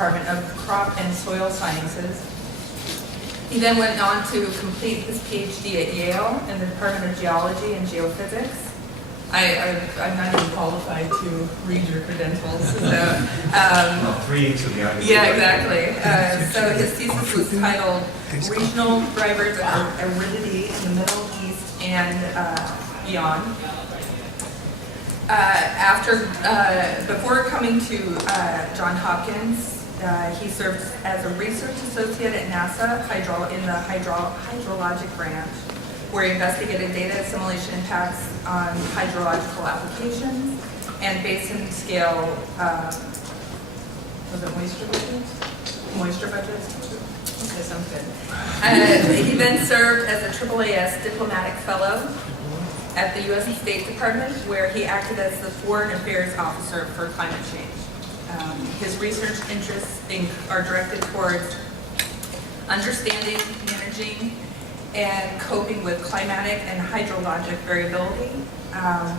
Department of Crop and Soil Sciences. He then went on to complete his PhD at Yale in the Department of Geology and Geophysics. I'm not even qualified to read your credentials. So, 3 inches of the eye. yeah, exactly. So his thesis was titled Regional Drivers of Aridity in the Middle East and Beyond. Before coming to Johns Hopkins, he served as a research associate at NASA in the hydrologic branch, where he investigated data assimilation impacts on hydrological applications and basin scale, was it moisture budgets? Moisture budgets? Okay, sounds good. He then served as a AAAS diplomatic fellow at the U.S. State Department, where he acted as the Foreign Affairs Officer for Climate Change. His research interests are directed towards understanding, managing, and coping with climatic and hydrologic variability,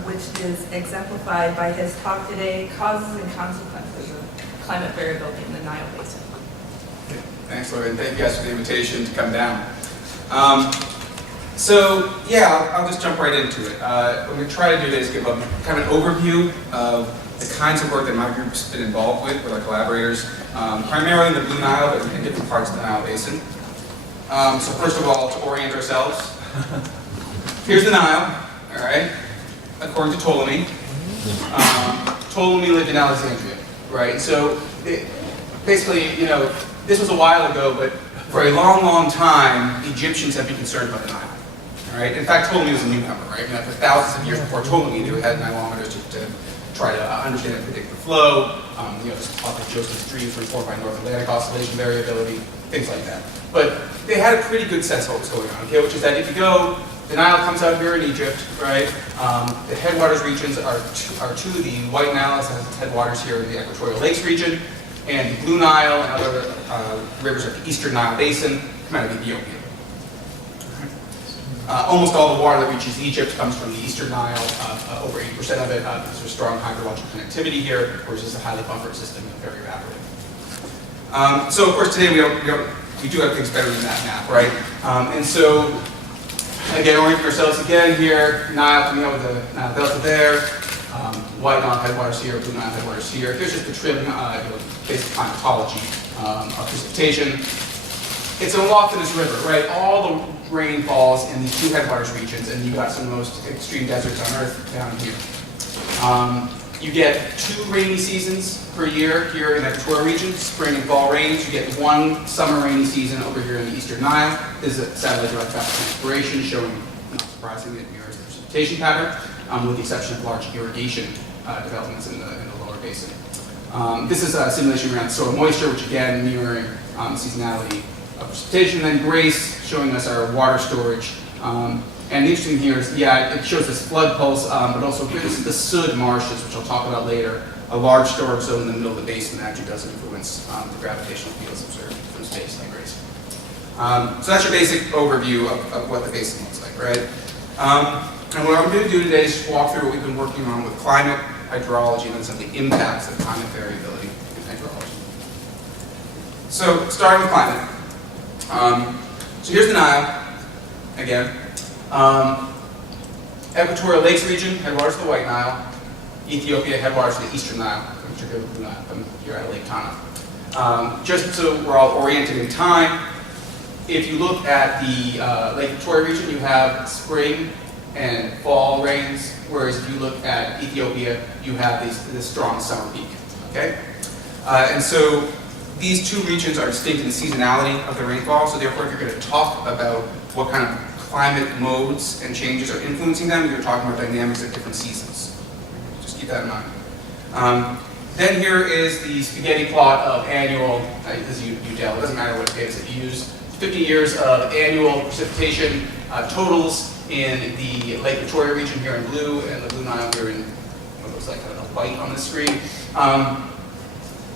which is exemplified by his talk today, Causes and Consequences of Climate Variability in the Nile Basin. Thanks, Lori, and thank you guys for the invitation to come down. So, yeah, I'll just jump right into it. What I'm going to try to do today is give a kind of an overview of the kinds of work that my group's been involved with our collaborators, primarily in the Blue Nile, but in different parts of the Nile Basin. So first of all, to orient ourselves, here's the Nile, all right, according to Ptolemy. Ptolemy lived in Alexandria, right? So basically, you know, this was a while ago, but for a long, long time, Egyptians have been concerned about the Nile. All right? In fact, Ptolemy was a newcomer, right? You know, for thousands of years before Ptolemy, they had nilometers to try to understand and predict the flow. You know, this thought that Joseph's streams were informed by North Atlantic oscillation variability, things like that. But they had a pretty good sense of what was going on, okay? Which is that if you go, the Nile comes out here in Egypt, right? The headwaters regions are two. The White Nile has its headwaters here in the Equatorial Lakes region, and the Blue Nile and other rivers of the Eastern Nile Basin come out of Ethiopia. Almost all the water that reaches Egypt comes from the Eastern Nile, over 80% of it, because there's strong hydrologic connectivity here, whereas it's a highly buffered system and very rapid. So of course today we do have things better than that map, right? And so, again, orienting ourselves again here, Nile coming out with the Nile Delta there, White Nile headwaters here, Blue Nile headwaters here. Here's just the trim, basic climatology of precipitation. It's a loftiness river, right? All the rain falls in these two headwaters regions, and you've got some of the most extreme deserts on Earth down here. You get 2 rainy seasons per year here in the Equatorial region, spring and fall rains. You get 1 summer rainy season over here in the Eastern Nile. This is a satellite direct path transpiration showing, not surprisingly, it mirrors the precipitation pattern, with the exception of large irrigation developments in the lower basin. This is a simulation around soil moisture, which again mirroring seasonality of precipitation. And then GRACE showing us our water storage. And the interesting here is, yeah, it shows this flood pulse, but also this is the Sud marshes, which I'll talk about later, a large storage zone in the middle of the basin that actually does influence the gravitational fields observed from space like GRACE. So that's your basic overview of what the basin looks like, right? And what I'm going to do today is just walk through what we've been working on with climate, hydrology, and then some of the impacts of climate variability in hydrology. So starting with climate. So here's the Nile, again. Equatorial Lakes region, headwaters of the White Nile. Ethiopia, headwaters of the Eastern Nile, particularly the Blue Nile, come here out of Lake Tana. Just so we're all oriented in time, if you look at the Lake Victoria region, you have spring and fall rains, whereas if you look at Ethiopia, you have this strong summer peak, okay? And so these two regions are distinct in the seasonality of the rainfall, so therefore if you're going to talk about what kind of climate modes and changes are influencing them, you're talking about dynamics at different seasons. Just keep that in mind. Then here is the spaghetti plot of annual, this is UDEL, it doesn't matter what data set you use, 50 years of annual precipitation totals in the Lake Victoria region here in blue, and the Blue Nile here in what looks like a white on the screen.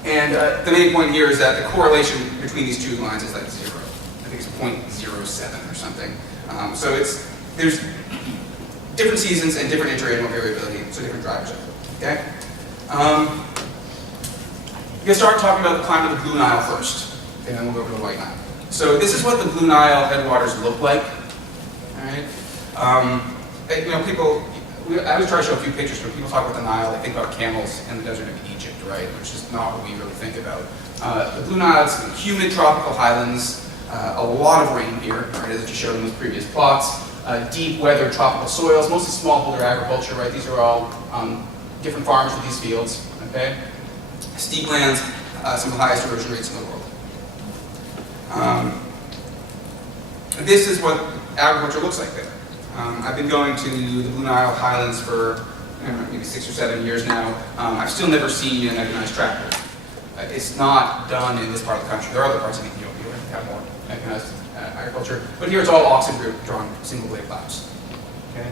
The main point here is that the correlation between these two lines is like 0. I think it's 0.07 or something. So there's different seasons and different interannual variability, so different drivers of it, okay? going to start talking about the climate of the Blue Nile first, and then we'll go over to the White Nile. So this is what the Blue Nile headwaters look like. All right. I always try to show a few pictures when people talk about the Nile. They think about camels and the desert of Egypt, right? Which is not what we really think about. The Blue Nile is humid tropical highlands. A lot of rain here, right, as I just showed in those previous plots. Deep weathered tropical soils, mostly smallholder agriculture, right? These are all different farms with these fields, okay? Steep lands, some of the highest erosion rates in the world. This is what agriculture looks like there. I've been going to the Blue Nile highlands for maybe 6 or 7 years now. I've still never seen a mechanized tractor. It's not done in this part of the country. There are other parts of Ethiopia where you have more mechanized agriculture, but here it's all oxen-drawn single-blade plows. Okay,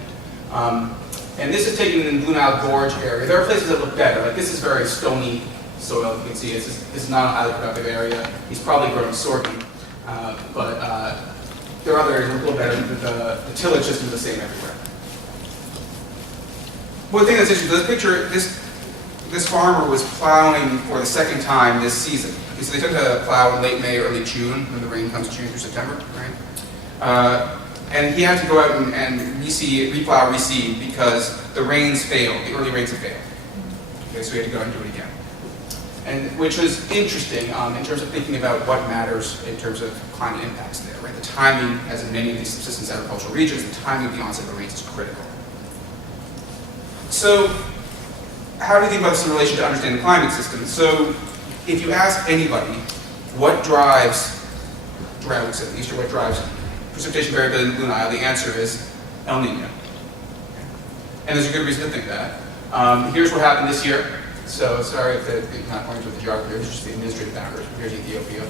and this is taken in the Blue Nile Gorge area. There are places that look better. Like this is very stony soil. You can see this is not a highly productive area. He's probably growing sorghum, but there are other areas that look a little better. The tillage system is the same everywhere. One thing that's interesting, this picture, this farmer was plowing for the second time this season. So they tend to plow in late May, early June, when the rain comes June through September, right? And he had to go out and replow, reseed, because the rains failed, the early rains had failed. Okay, so he had to go and do it again. And which was interesting in terms of thinking about what matters in terms of climate impacts there, right? The timing, as in many of these subsistence agricultural regions, the timing of the onset of the rains is critical. So, how do you think about this in relation to understanding the climate system? So, if you ask anybody what drives droughts, at least, or what drives precipitation variability in the Blue Nile, the answer is El Nino. And there's a good reason to think that. Here's what happened this year. So, sorry if you're not pointing with the geography, it's just the administrative boundaries. Here's Ethiopia.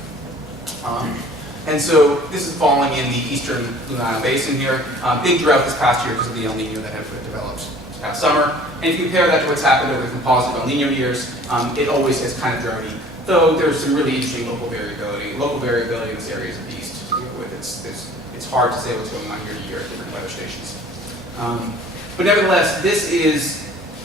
And so, this is falling in the eastern Blue Nile Basin here. Big drought this past year because of the El Nino that had developed this past summer. And if you compare that to what's happened over the composite El Nino years, it always is kind of droughty. Though there's some really interesting local variability. Local variability in this area is a beast to deal with. It's hard to say what's going on year to year at different weather stations. But nevertheless, this is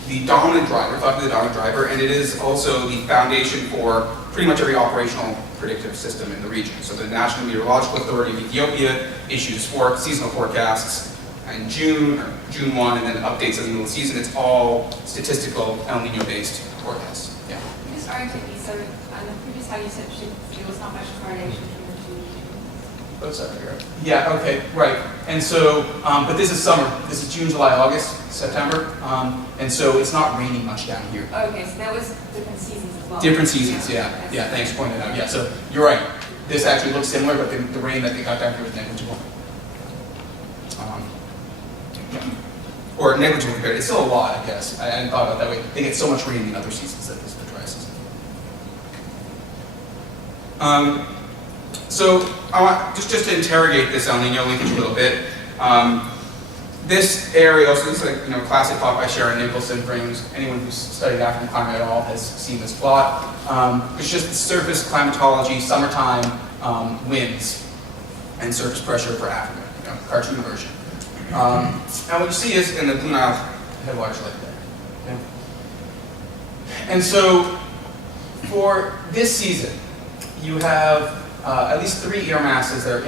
the dominant driver, thought to be the dominant driver, and it is also the foundation for pretty much every operational predictive system in the region. So the National Meteorological Authority of Ethiopia issues seasonal forecasts in June, or June 1, and then updates at the middle of the season. It's all statistical El Nino-based forecasts. Yeah. Just orientate me, so on the previous how you said there was not much correlation between the two regions. Oh, sorry. Yeah, okay, right. And so, but this is summer. This is June, July, August, September. And so it's not raining much down here. Okay, so that was different seasons as well. Different seasons, yeah. Yeah, thanks for pointing that out. Yeah, so you're right. This actually looks similar, but the rain that they got down here was negligible. Or negligible compared. It's still a lot, I guess. I hadn't thought about it that way. They get so much rain in other seasons that this is the dry season. So I want just to interrogate this El Nino linkage a little bit. This area, also this is like classic plot by Sharon Nicholson. For anyone who's studied African climate at all has seen this plot. It's just the surface climatology, summertime winds, and surface pressure for Africa. Cartoon version. And what you see is in the Blue Nile headwaters like that. Okay? And so for this season, you have at least 3 air masses that are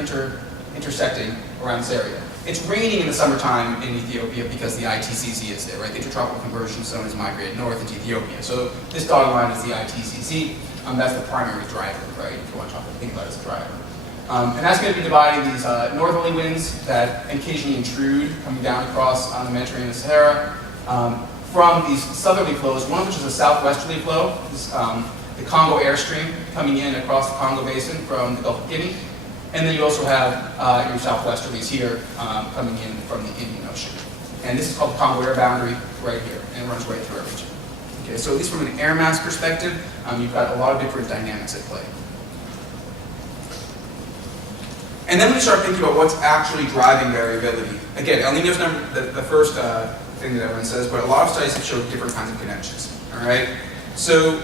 intersecting around this area. It's raining in the summertime in Ethiopia because the ITCZ is there, right? The Intertropical Convergence Zone has migrated north into Ethiopia. So this dotted line is the ITCZ. That's the primary driver, right? If you want to think about it as a driver. And that's going to be dividing these northerly winds that occasionally intrude coming down across the Mediterranean and Sahara from these southerly flows, one of which is a southwesterly flow, this, the Congo airstream coming in across the Congo Basin from the Gulf of Guinea. And then you also have your southwesterlies here coming in from the Indian Ocean. And this is called the Congo air boundary right here, and it runs right through our region. Okay, so at least from an air mass perspective, you've got a lot of different dynamics at play. And then we start thinking about what's actually driving variability. Again, El Nino's the first thing that everyone says, but a lot of studies have showed different kinds of connections. All right. So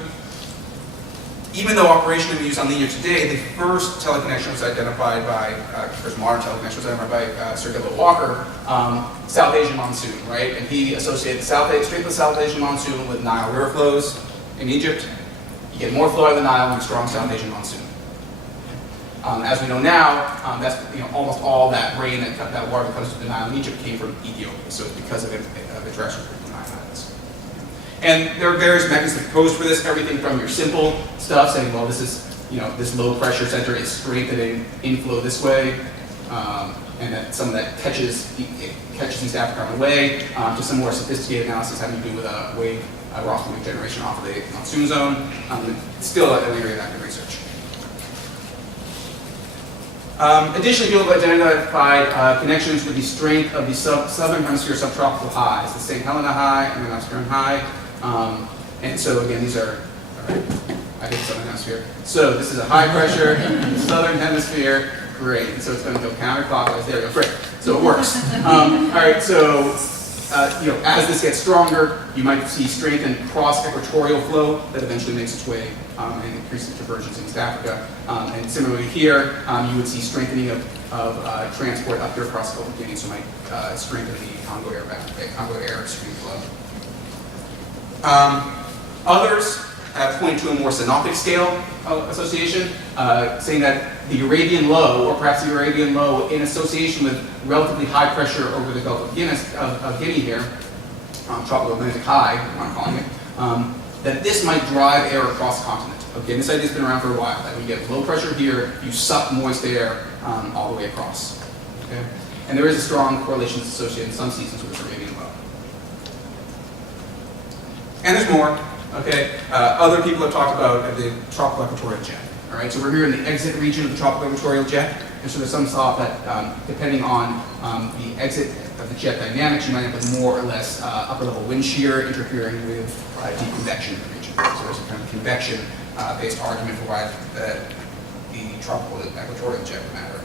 even though operationally we use El Nino today, the first teleconnection was identified by first modern teleconnection was identified by Sir Gilbert Walker, South Asian monsoon, right? And he associated straight South Asian monsoon with Nile river flows in Egypt. You get more flow out of the Nile and a strong South Asian monsoon. As we know now, that's almost all that rain, that water that comes to the Nile in Egypt came from Ethiopia. So it's because of interaction with the Nile Islands. And there are various mechanisms proposed for this. Everything from your simple stuff, saying, well, this is this low pressure center is strengthening inflow this way, and that some of that catches East Africa on the way, to some more sophisticated analysis having to do with wave rock wave generation off of the monsoon zone. Still an area of active research. Additionally, people have identified connections with the strength of the southern hemisphere subtropical highs, the St. Helena high and the Nocturne high. And so again, these are, all right, I did southern hemisphere. So this is a high pressure in the southern hemisphere. Great. And so it's going to go counterclockwise. There we go. Great. So it works. All right. So as this gets stronger, you might see strengthened cross-equatorial flow that eventually makes its way and increases convergence in East Africa. And similarly here, you would see strengthening of transport up here across the Gulf of Guinea, so it might strengthen the Congo air stream flow. Others point to a more synoptic scale association, saying that the Arabian low, or perhaps the Arabian low in association with relatively high pressure over the Gulf of Guinea here, tropical Atlantic high, I'm calling it, that this might drive air across the continent. Okay, and this idea's been around for a while, that when you get low pressure here, you suck moist air all the way across. Okay? And there is a strong correlation associated in some seasons with the Arabian low. And there's more. Okay, other people have talked about the tropical equatorial jet. All right, so we're here in the exit region of the tropical equatorial jet, and so there's some thought that depending on the exit of the jet dynamics, you might end up with more or less upper level wind shear interfering with deconvection in the region. So there's a kind of convection-based argument for why the tropical equatorial jet would matter.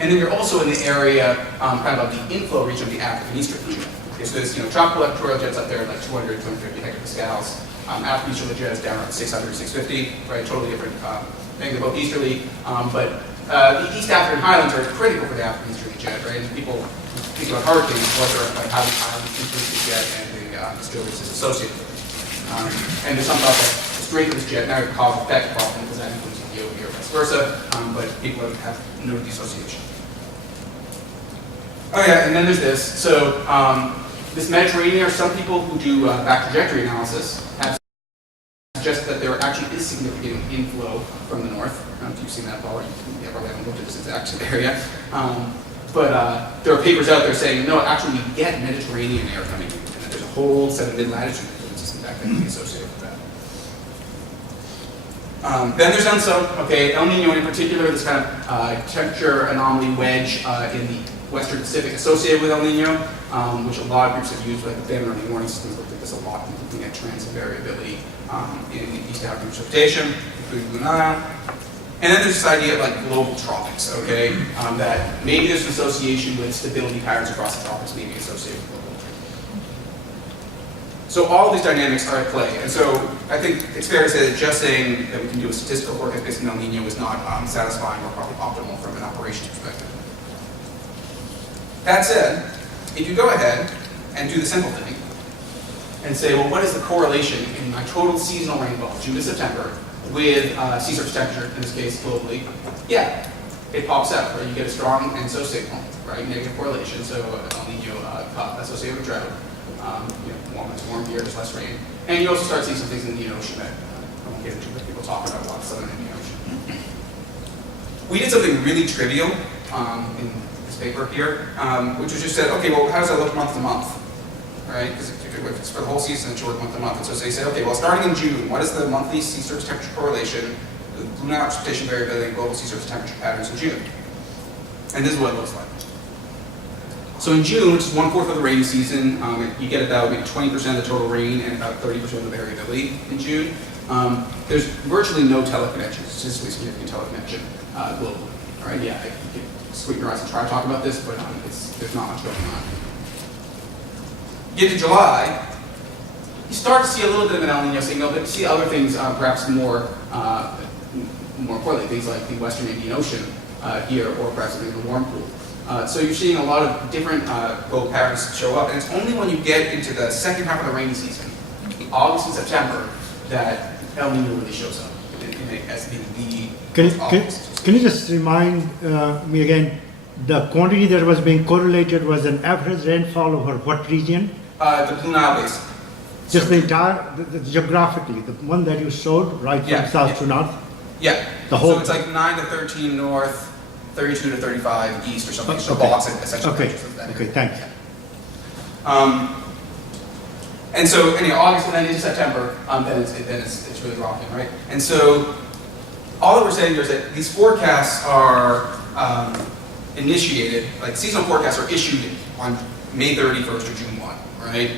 And then you're also in the area kind of the inflow region of the African Eastern region. Okay, so there's tropical equatorial jets up there at like 200, 250 hectopascals. African Easterly jet is down around 600, 650, right? Totally different thing. They're both easterly, but the East African highlands are critical for the African Easterly jet, right? And people think about hurricanes, whether like how the Easterly jet and the disturbance is associated with it. And there's some thought that the strength of this jet now cause effect problem because that influences Ethiopia or vice versa, but people have noted the association. Oh yeah, and then there's this. So this Mediterranean, or some people who do back trajectory analysis have suggested that there actually is significant inflow from the north. I don't know if you've seen that before. You probably haven't looked at this exact area. But there are papers out there saying, no, actually we get Mediterranean air coming in, and that there's a whole set of mid-latitude influences, in fact, that can be associated with that. Then there's done some, okay, El Nino in particular, this kind of temperature anomaly wedge in the Western Pacific associated with El Nino, which a lot of groups have used, like the famine early warning systems looked at this a lot, looking at transit variability in East African precipitation, including Blue Nile. And then there's this idea of like global tropics, okay, that maybe there's an association with stability patterns across the tropics, maybe associated with global warming. So all of these dynamics are at play, and so I think it's fair to say that just saying that we can do a statistical forecast based on El Nino is not satisfying or probably optimal from an operations perspective. That said, if you go ahead and do the simple thing and say, well, what is the correlation in my total seasonal rainfall, June to September, with sea surface temperature, in this case globally? Yeah, it pops out, right? You get a strong ENSO signal, right? Negative correlation, so El Nino associated with drought. Warm years, less rain. And you also start seeing some things in the Indian Ocean that I won't get into, but people talk about a lot of southern Indian Ocean. We did something really trivial in this paper here, which was just said, okay, well, how does that look month to month? Right? Because if it's for the whole season, it's short month to month. And so they say, okay, well, starting in June, what is the monthly sea surface temperature correlation with Blue Nile precipitation variability and global sea surface temperature patterns in June? And this is what it looks like. So in June, which is 1/4 of the rainy season, you get about maybe 20% of the total rain and about 30% of the variability in June. There's virtually no teleconnection, statistically significant teleconnection globally. All right, yeah, you can squint your eyes and try to talk about this, but there's not much going on. Get to July, you start to see a little bit of an El Nino signal, but you see other things, perhaps more importantly, things like the Western Indian Ocean here, or perhaps in the warm pool. So you're seeing a lot of different global patterns show up, and it's only when you get into the second half of the rainy season, August and September, that El Nino really shows up. as being the Can, most can, obvious. can you just remind me again, the quantity that was being correlated was an average rainfall over what region? The Blue Nile Basin. Just the entire, the geographically, the one that you showed, right from Yeah, south yeah. to north? Yeah. The whole- So it's like 9 to 13 north, 32 to 35 east or something. So Okay. blocks essentially. Okay, bunches of that okay, area. thanks. And so, anyway, August and then into September, then it's really rocking, right? And so, all that we're saying here is that these forecasts are initiated, like seasonal forecasts are issued on May 31st or June 1, right?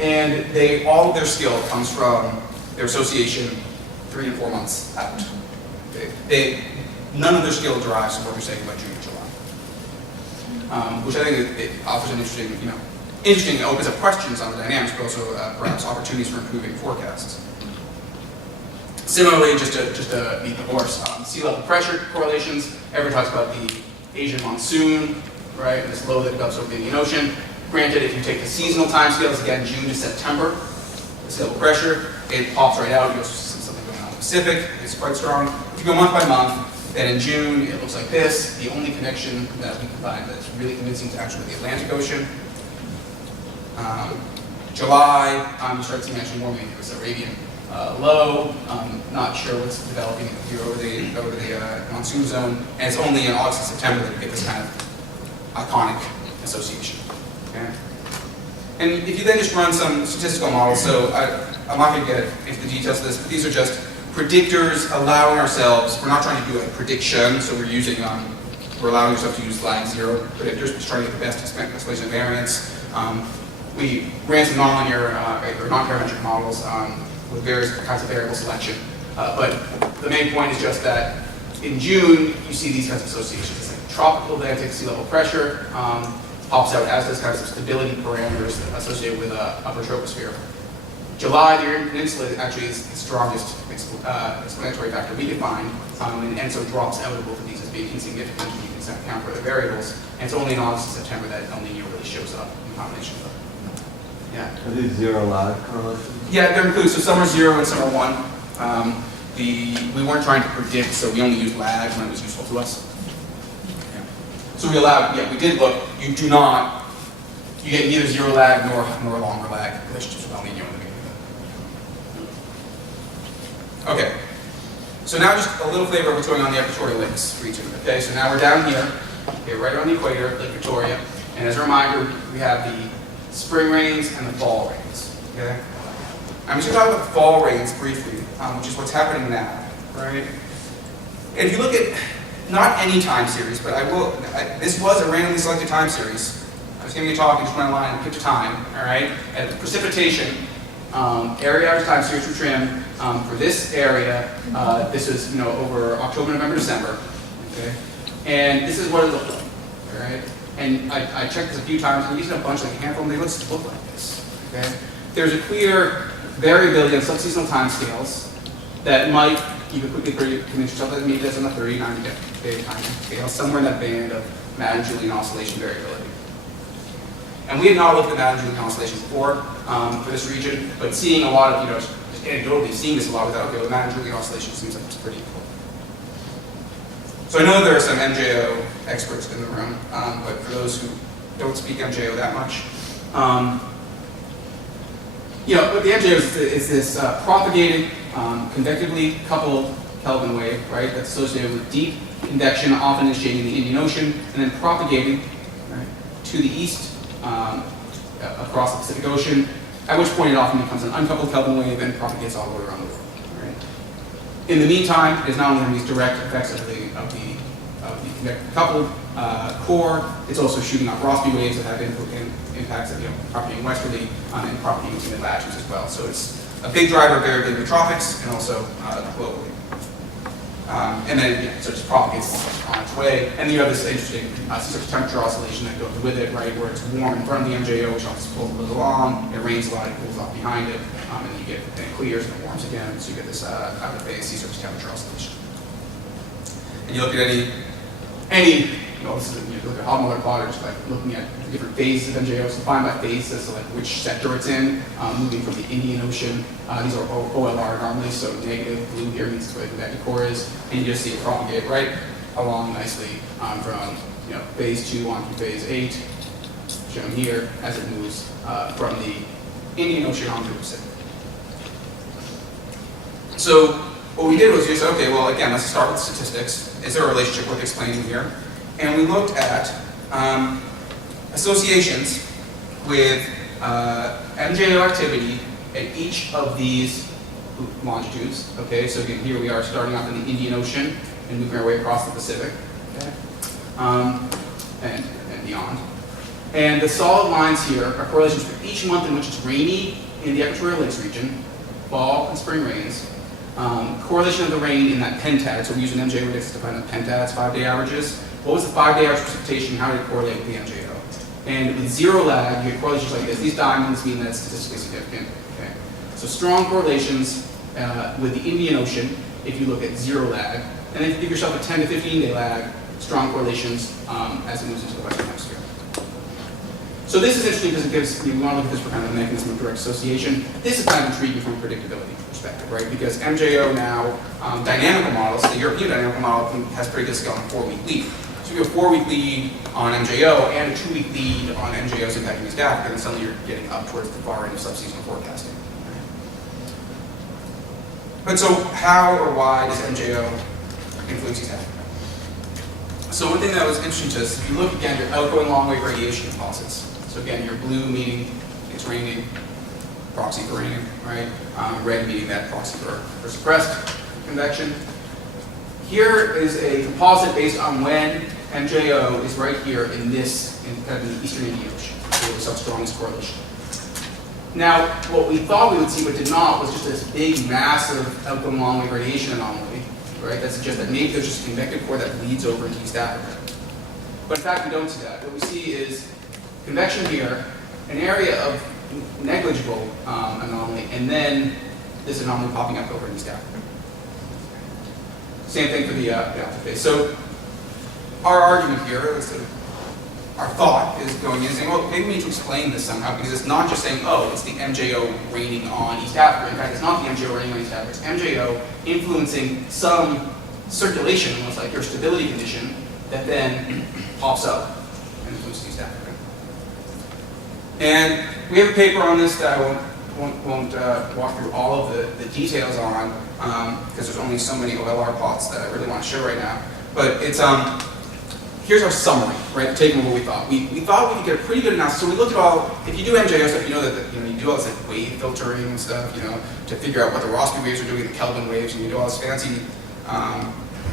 And all of their skill comes from their association 3 to 4 months out. None of their skill derives from what they're saying about June and July. Which I think it offers an interesting, it opens up questions on the dynamics, but also perhaps opportunities for improving forecasts. Similarly, just to beat the horse, sea level pressure correlations. Everyone talks about the Asian monsoon, right? And this low that develops over the Indian Ocean. Granted, if you take the seasonal timescales, again, June to September, the sea level pressure, it pops right out. You'll see something going on in the Pacific. It's quite strong. If you go month by month, then in June, it looks like this. The only connection that we can find that's really convincing is actually the Atlantic Ocean. July, you start seeing actually warming. It was Arabian low. Not sure what's developing here over the monsoon zone. And it's only in August and September that you get this kind of iconic association. Okay? And if you then just run some statistical models, so I'm not going to get into the details of this, but these are just predictors allowing ourselves, we're not trying to do a prediction, so we're allowing ourselves to use lag zero predictors, just trying to get the best explanation of variance. We ran some nonlinear or non-parametric models with various kinds of variable selection. But the main point is just that in June, you see these kinds of associations. It's like tropical Atlantic sea level pressure pops out, as does kinds of stability parameters associated with upper troposphere. July, the Arabian Peninsula actually is the strongest explanatory factor we could find, and so drops out of both of these as being insignificant when you can account for other variables. And it's only in August and September that El Nino really shows up in combination of them. Yeah. Are these zero lag correlations? Yeah, they're included. So some are 0 and some are 1. We weren't trying to predict, so we only used lag when it was useful to us. Yeah. So we did look. You get neither 0 lag nor longer lag relationships with El Nino in the beginning. Okay. So now just a little flavor of what's going on in the equatorial lakes region. Okay, so now we're down here, right around the equator, Lake Victoria, and as a reminder, we have the spring rains and the fall rains. Okay, I'm just going to talk about the fall rains briefly, which is what's happening now, right? And if you look at not any time series, but this was a randomly selected time series. I was giving a talk and just went online and picked a time, all right? And the precipitation area average time series for trim for this area. This was over October, November, December. Okay, and this is what it looked like. All right, and I checked this a few times. I'm using a bunch, like a handful, and they look like this. Okay, there's a clear variability on subseasonal time scales that you could quickly convince yourself that maybe that's on the 30-90-day time scale, somewhere in that band of Madden-Julian oscillation variability. And we had not looked at Madden-Julian oscillations before for this region, but seeing a lot of, just anecdotally seeing this a lot, we thought, okay, well, Madden-Julian oscillation seems like it's pretty important. So I know there are some MJO experts in the room, but for those who don't speak MJO that much, what the MJO is this propagated, convectively coupled Kelvin wave, right? That's associated with deep convection, often initiating in the Indian Ocean, and then propagating to the east across the Pacific Ocean, at which point it often becomes an uncoupled Kelvin wave and propagates all the way around the world. Right? In the meantime, it is not only having these direct effects of the coupled core, it's also shooting up Rossby waves that have impacts of propagating westerly and propagating to mid-latitudes as well. So it's a big driver of variability in the tropics and also globally. And then, so it just propagates on its way. And you have this interesting surface temperature oscillation that goes with it, right, where it's warm in front of the MJO, which also pulls a little along. It rains a lot, it cools off behind it, and then it clears and it warms again. So you get this out of phase sea surface temperature oscillation. And you look at any this is, you look at hot molar plot, or just like looking at the different phases of MJO, so defined by phases, so like which sector it's in, moving from the Indian Ocean. These are OLR normally, so negative blue here means where the convective core is, and you just see it propagate right along nicely from phase 2 on to phase 8, shown here as it moves from the Indian Ocean onto the Pacific. So what we did was we said, okay, well, again, let's start with statistics. Is there a relationship worth explaining here? And we looked at associations with MJO activity at each of these longitudes. Okay, so again, here we are starting off in the Indian Ocean and moving our way across the Pacific, okay, and beyond. And the solid lines here are correlations for each month in which it's rainy in the equatorial lakes region, fall and spring rains. Correlation of the rain in that pentad, so we use an MJO index to find the pentads, 5-day averages. What was the 5-day average precipitation? How did it correlate with the MJO? And with zero lag, you get correlations like this. These diamonds mean that it's statistically significant. Okay? So strong correlations with the Indian Ocean if you look at zero lag. And then if you give yourself a 10 to 15-day lag, strong correlations as it moves into the Western Hemisphere. So this is interesting because it gives, we want to look at this for kind of a mechanism of direct association. This is kind of intriguing from a predictability perspective, right? Because MJO now, dynamical models, the European dynamical model has pretty good scale on a 4-week lead. So you have a 4-week lead on MJO and a 2-week lead on MJO's impacting East Africa, and suddenly you're getting up towards the far end of subseasonal forecasting. But so how or why does MJO influence East Africa? So one thing that was interesting to us, if you look again, your outgoing long-wave radiation deposits. So again, your blue meaning it's raining, proxy for raining, right? Red meaning that proxy for suppressed convection. Here is a composite based on when MJO is right here in this, in kind of the Eastern Indian Ocean. So it's our strongest correlation. Now, what we thought we would see, but did not, was just this big, massive outgoing long-wave radiation anomaly, right? That suggests that maybe there's just a convective core that leads over into East Africa. But in fact, we don't see that. What we see is convection here, an area of negligible anomaly, and then this anomaly popping up over in East Africa. Same thing for the alpha phase. So our argument here, our thought is going in saying, well, maybe we need to explain this somehow, because it's not just saying, oh, it's the MJO raining on East Africa. In fact, it's not the MJO raining on East Africa. It's MJO influencing some circulation, almost like your stability condition, that then pops up and influences East Africa. And we have a paper on this that I won't walk through all of the details on, because there's only so many OLR plots that I really want to show right now. But it's here's our summary, right? Taking what we thought. We thought we could get a pretty good analysis. So we looked at all. If you do MJO stuff, you know that you do all this like wave filtering and stuff, to figure out what the Rossby waves are doing, the Kelvin waves, and you do all this fancy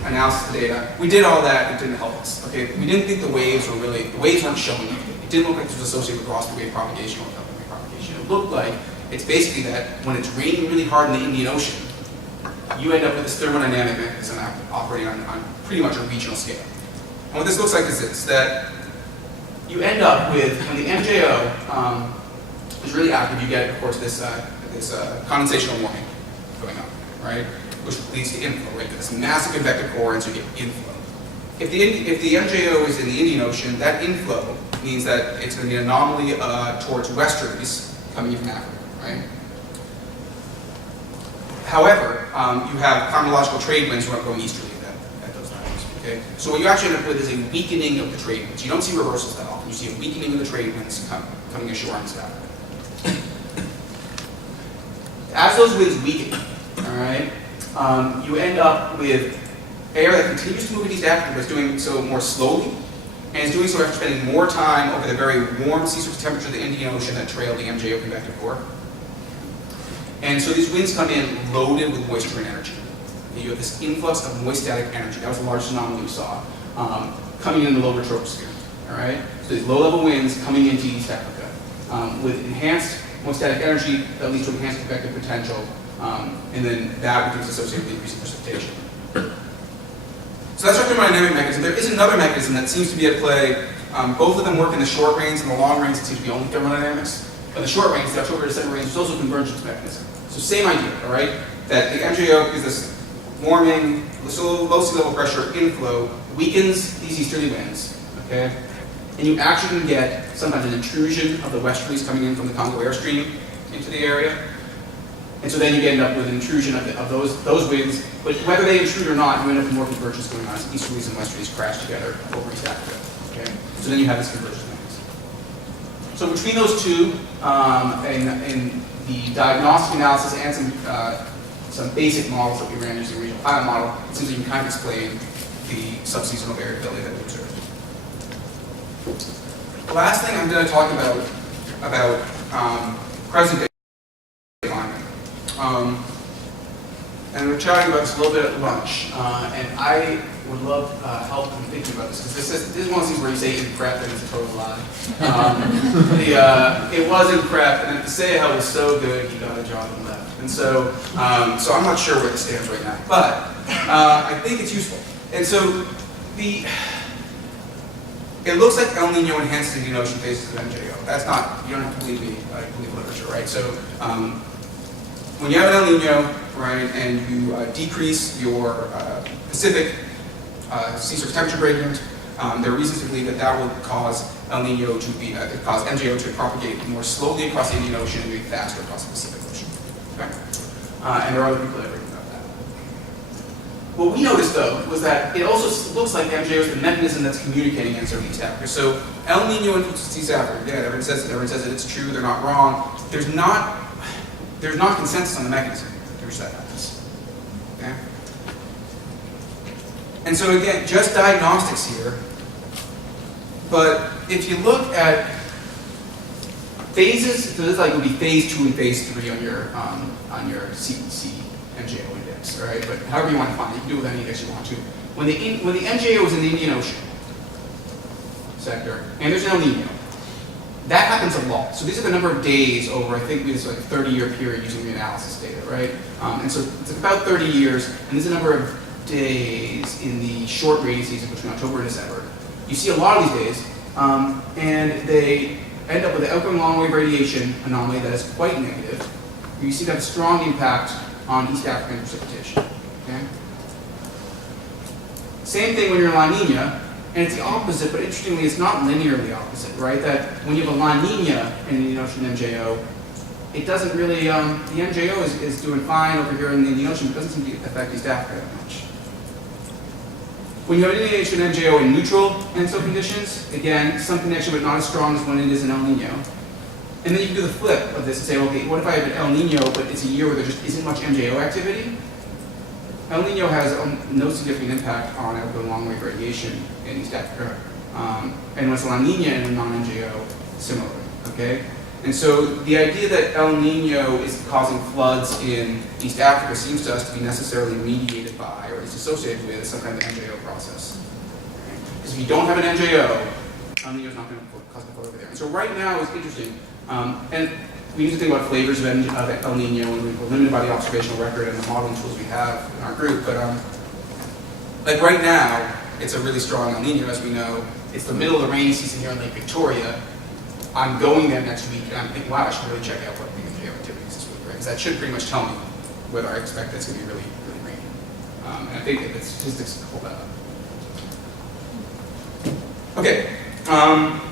analysis of the data. We did all that. It didn't help us. Okay, we didn't think the waves weren't showing anything. It didn't look like it was associated with Rossby wave propagation or Kelvin wave propagation. It looked like it's basically that when it's raining really hard in the Indian Ocean, you end up with this thermodynamic mechanism operating on pretty much a regional scale. And what this looks like is this, that you end up with, when the MJO is really active, you get, of course, this condensational warming going on, right? Which leads to inflow, right? This massive convective core, and so you get inflow. If the MJO is in the Indian Ocean, that inflow means that it's going to be an anomaly towards westerlies coming in from Africa, right? However, you have chronological trade winds who are going easterly at those times. Okay? So what you actually end up with is a weakening of the trade winds. You don't see reversals that often. You see a weakening of the trade winds coming ashore in East Africa. As those winds weaken, all right, you end up with air that continues to move in East Africa, but is doing so more slowly, and is doing so after spending more time over the very warm sea surface temperature of the Indian Ocean that trailed the MJO convective core. And so these winds come in loaded with moisture and energy. You have this influx of moist static energy. That was the largest anomaly we saw, coming in the lower troposphere. All right? So these low-level winds coming into East Africa with enhanced moist static energy that leads to enhanced convective potential, and then that becomes associated with increasing precipitation. So that's our thermodynamic mechanism. There is another mechanism that seems to be at play. Both of them work in the short range and the long range. It seems to be only thermodynamics. In the short range, the October to December range, is also a convergence mechanism. So same idea, all right? That the MJO is this warming, low sea level pressure inflow, weakens these easterly winds, okay? And you actually can get sometimes an intrusion of the westerlies coming in from the Congo airstream into the area. And so then you end up with an intrusion of those winds, but whether they intrude or not, you end up with more convergence going on as easterlies and westerlies crash together over East Africa, okay? So then you have this convergence mechanism. So between those two, in the diagnostic analysis and some basic models that we ran using the regional pilot model, it seems that you can kind of explain the subseasonal variability that we observed. The last thing I'm going to talk about present day climate. And we're chatting about this a little bit at lunch, and I would love help in thinking about this, because this is one of those things where you say in prep and it's a total lie. It was in prep, and to say how it was so good, he got a job and left. And so, so I'm not sure where this stands right now, but I think it's useful. And so it looks like El Nino enhances the Indian Ocean phases of MJO. That's not, you don't have to believe me, I believe literature, right? So when you have an El Nino, right, and you decrease your Pacific sea surface temperature gradient, there are reasons to believe that that will cause El Nino to be, cause MJO to propagate more slowly across the Indian Ocean and maybe faster across the Pacific Ocean. Okay? And there are other people that are written about that. What we noticed, though, was that it also looks like MJO is the mechanism that's communicating in East Africa. So El Nino influences East Africa. Yeah, everyone says that it's true, they're not wrong. There's not consensus on the mechanism through which that happens. Okay? And so again, just diagnostics here. But if you look at phases, so this like would be phase 2 and phase 3 on your CDC MJO index, all right? But however you want to find it, you can do it with any index you want to. When the MJO is in the Indian Ocean sector, and there's an El Nino, that happens a lot. So these are the number of days over, I think it's like a 30-year period using the analysis data, right? And so it's about 30 years, and there's a number of days in the short rainy season between October and December. You see a lot of these days, and they end up with an outgoing long-wave radiation anomaly that is quite negative. You see that a strong impact on East African precipitation. Okay? Same thing when you're in La Nina, and it's the opposite, but interestingly, it's not linearly opposite, right? That when you have a La Nina in the Indian Ocean MJO, it doesn't really, the MJO is doing fine over here in the Indian Ocean, but it doesn't seem to affect East Africa that much. When you have an Indian Ocean MJO in neutral ENSO conditions, again, some connection, but not as strong as when it is in El Nino. And then you can do the flip of this and say, okay, what if I have an El Nino, but it's a year where there just isn't much MJO activity? El Nino has no significant impact on outgoing long-wave radiation in East Africa. And with La Nina in a non-MJO, similarly, okay? And so the idea that El Nino is causing floods in East Africa seems to us to be necessarily mediated by, or is associated with, some kind of MJO process. Because if you don't have an MJO, El Nino is not going to cause the flood over there. And so right now it's interesting. And we need to think about flavors of El Nino, and we're limited by the observational record and the modeling tools we have in our group. But like right now, it's a really strong El Nino, as we know. It's the middle of the rainy season here in Lake Victoria. I'm going there next week, and I'm thinking, wow, I should really check out what the MJO activity is this week, right? Because that should pretty much tell me whether I expect that it's going to be really, really rainy. And I think that the statistics hold that up. Okay,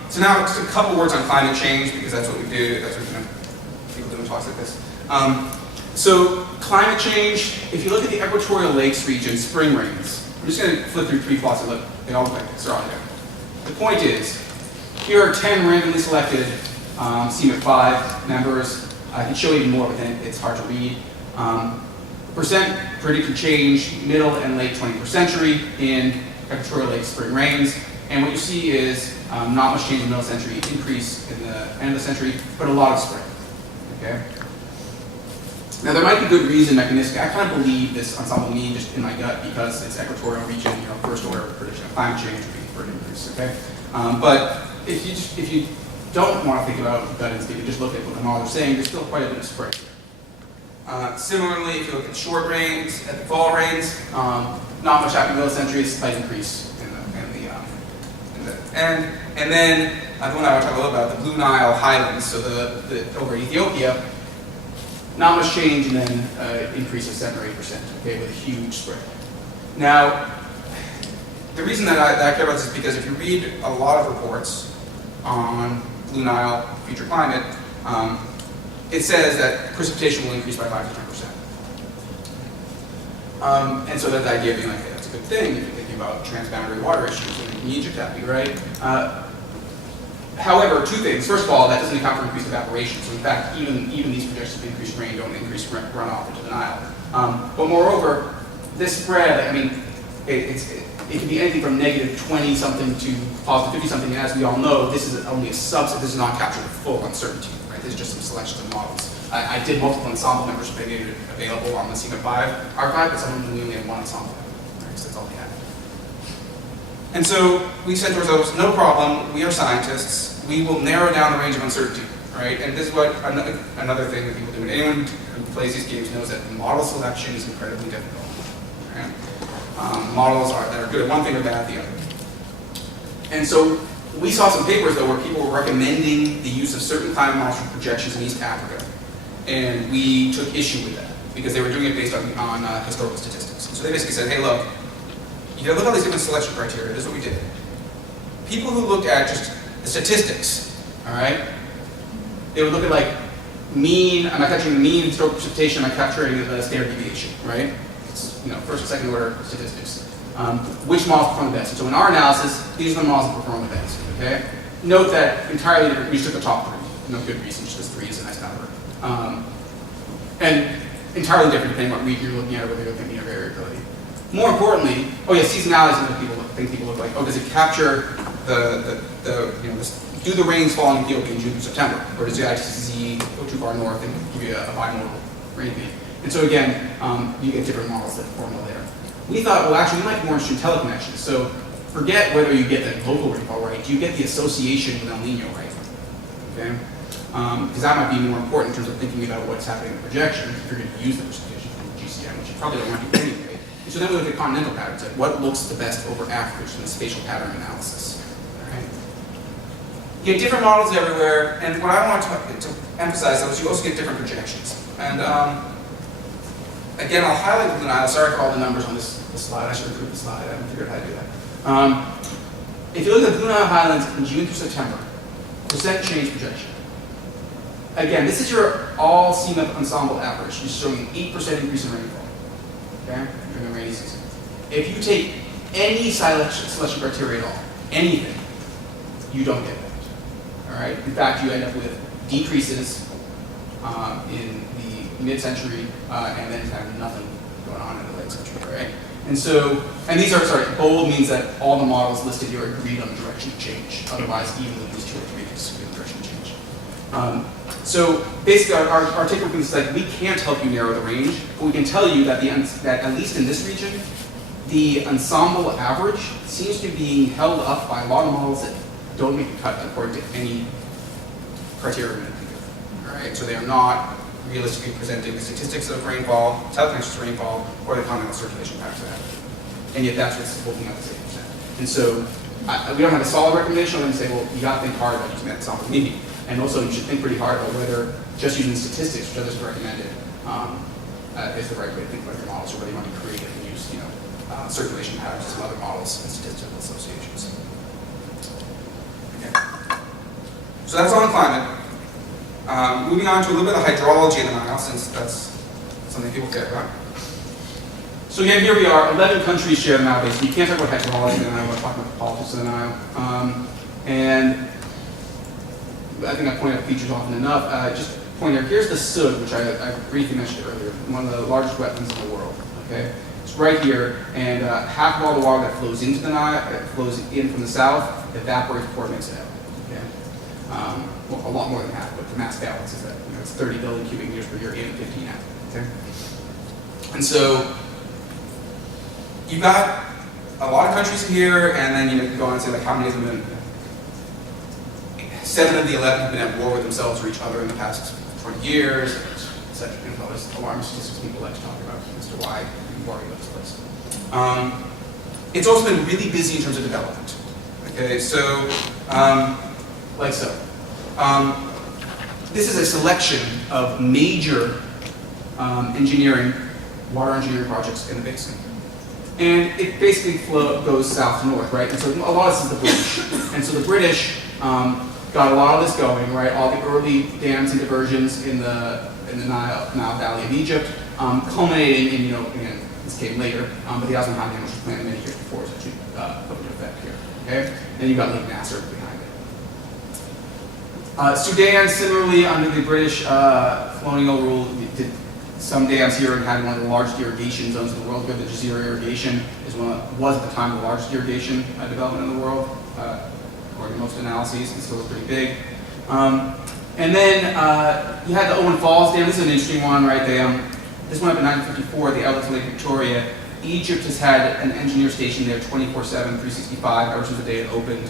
so now just a couple words on climate change, because that's what we do. That's what people do in talks like this. So climate change, if you look at the equatorial lakes region, spring rains. I'm just going to flip through 3 plots and look. They all look like this. They're all there. The point is, here are 10 randomly selected CMIP5 members. I can show you more, but then it's hard to read. Percent predicted change middle and late 21st century in equatorial lake spring rains. And what you see is not much change in the middle century, increase in the end of the century, but a lot of spread. Okay? Now there might be good reason mechanistic. I kind of believe this ensemble mean just in my gut because it's equatorial region, first order prediction of climate change would be for an increase. Okay? But if you don't want to think about gut instinct, you just look at what the models are saying, there's still quite a bit of spread here. Similarly, if you look at short rains, at the fall rains, not much happening in the middle century, slight increase and then the one I want to talk a little about, the Blue Nile highlands, so the over Ethiopia, not much change, and then increase of 7 or 8%, okay, with a huge spread. Now, the reason that I care about this is because if you read a lot of reports on Blue Nile future climate, it says that precipitation will increase by 5 to 10%. And so that the idea being like, hey, that's a good thing if you're thinking about transboundary water issues and Egypt happy, right? However, two things. First of all, that doesn't account for increased evaporation. So in fact, even these projections of increased rain don't increase runoff into the Nile. But moreover, this spread, I mean, it can be anything from negative 20 something to positive 50 something. And as we all know, this is only a subset. This does not capture the full uncertainty, right? This is just some selections of models. I did multiple ensemble membership and made it available on the SEMA 5 archive, but some of them we only had one ensemble member, right? So that's all we had. And so we said to ourselves, no problem, we are scientists, we will narrow down the range of uncertainty, right? And this is what another thing that people do. And anyone who plays these games knows that model selection is incredibly difficult, right? Models that are good at one thing or bad at the other. And so we saw some papers, though, where people were recommending the use of certain climate models for projections in East Africa. And we took issue with that because they were doing it based on historical statistics. So they basically said, hey, look, you gotta look at all these different selection criteria. This is what we did. People who looked at just the statistics, all right, they would look at like mean, am I capturing the mean historical precipitation, am I capturing the standard deviation, right? It's, first and second order statistics. Which models perform the best? And so in our analysis, these are the models that perform the best, okay? Note that entirely different, we just took the top 3. No good reason, just because 3 is a nice number. And entirely different depending on what region you're looking at or whether you're thinking of variability. More importantly, seasonality is another thing people look like. Oh, does it capture do the rains fall in Ethiopia in June through September? Or does the ITCZ go too far north and give you a bimodal rain peak? And so again, you get different models that perform well there. We thought, well, actually, we might be more interested in teleconnections. So forget whether you get the local rainfall right. Do you get the association with El Nino right? Okay? Because that might be more important in terms of thinking about what's happening in the projections if you're going to use the precipitation from the GCM, which you probably don't want to do anyway. And so then we look at continental patterns, like what looks the best over average in the spatial pattern analysis. All right? You get different models everywhere, and what I want to emphasize though is you also get different projections. And again, I'll highlight the Blue Nile. Sorry for all the numbers on this slide. I should have improved the slide. I haven't figured out how to do that. If you look at the Blue Nile highlands in June through September, percent change projection. Again, this is your all CMEP ensemble average. Just showing an 8% increase in rainfall, okay, during the rainy season. If you take any selection criteria at all, anything, you don't get that. All right. In fact, you end up with decreases in the mid-century, and then kind of nothing going on in the late century. Right. And so, these are bold means that all the models listed here agreed on the direction of change. Otherwise, even with these 2 or 3 disagree on the direction of change. So basically, our take home is like we can't help you narrow the range, but we can tell you that that at least in this region, the ensemble average seems to be being held up by a lot of models that don't make a cut according to any criteria we can think of. All right, so they are not realistically presenting the statistics of rainfall, teleconnections to rainfall, or the continental circulation patterns of that. And yet that's what's holding up the 8%. And so we don't have a solid recommendation. I'm going to say, well, you got to think hard about using that ensemble maybe. And also, you should think pretty hard about whether just using statistics, which others have recommended, is the right way to think about your models, or whether you want to be creative and use, circulation patterns, some other models, and statistical associations. Okay. So that's on climate. Moving on to a little bit of hydrology in the Nile, since that's something people care about. So again, here we are. 11 countries share the Nile Basin. You can't talk about hydrology in the Nile without talking about the politics of the Nile. And I think I point out features often enough. Just point out, here's the Sud, which I briefly mentioned earlier, one of the largest wetlands in the world. Okay, it's right here, and half of all the water that flows into the Nile, that flows in from the south, evaporates before it makes it out. Okay, well, a lot more than half, but the mass balance is that it's 30 billion cubic meters per year in 15 out. Okay, and so you've got a lot of countries in here, and then you can go on and say like how many of them. 7 of the 11 have been at war with themselves or each other in the past 20 years, etc. There's alarming statistics people like to talk about as to why we worry about this place. It's also been really busy in terms of development. Okay, so, like so. This is a selection of major water engineering projects in the basin. And it basically goes south to north, right? And so a lot of this is the British. And so the British got a lot of this going, right? All the early dams and diversions in the Nile Valley of Egypt, culminating in, again, this came later, but the Osman Dam, which was planned many years before, is actually put into effect here, okay? Then you got Lake Nasser behind it. Sudan, similarly, under the British colonial rule, did some dams here and had one of the largest irrigation zones in the world. The Jazeera irrigation was at the time the largest irrigation development in the world, according to most analyses. It still was pretty big. And then you had the Owen Falls Dam. This is an interesting one, right? This went up in 1954 at the outlet to Lake Victoria. Egypt has had an engineer station there 24/7, 365, ever since the day it opened.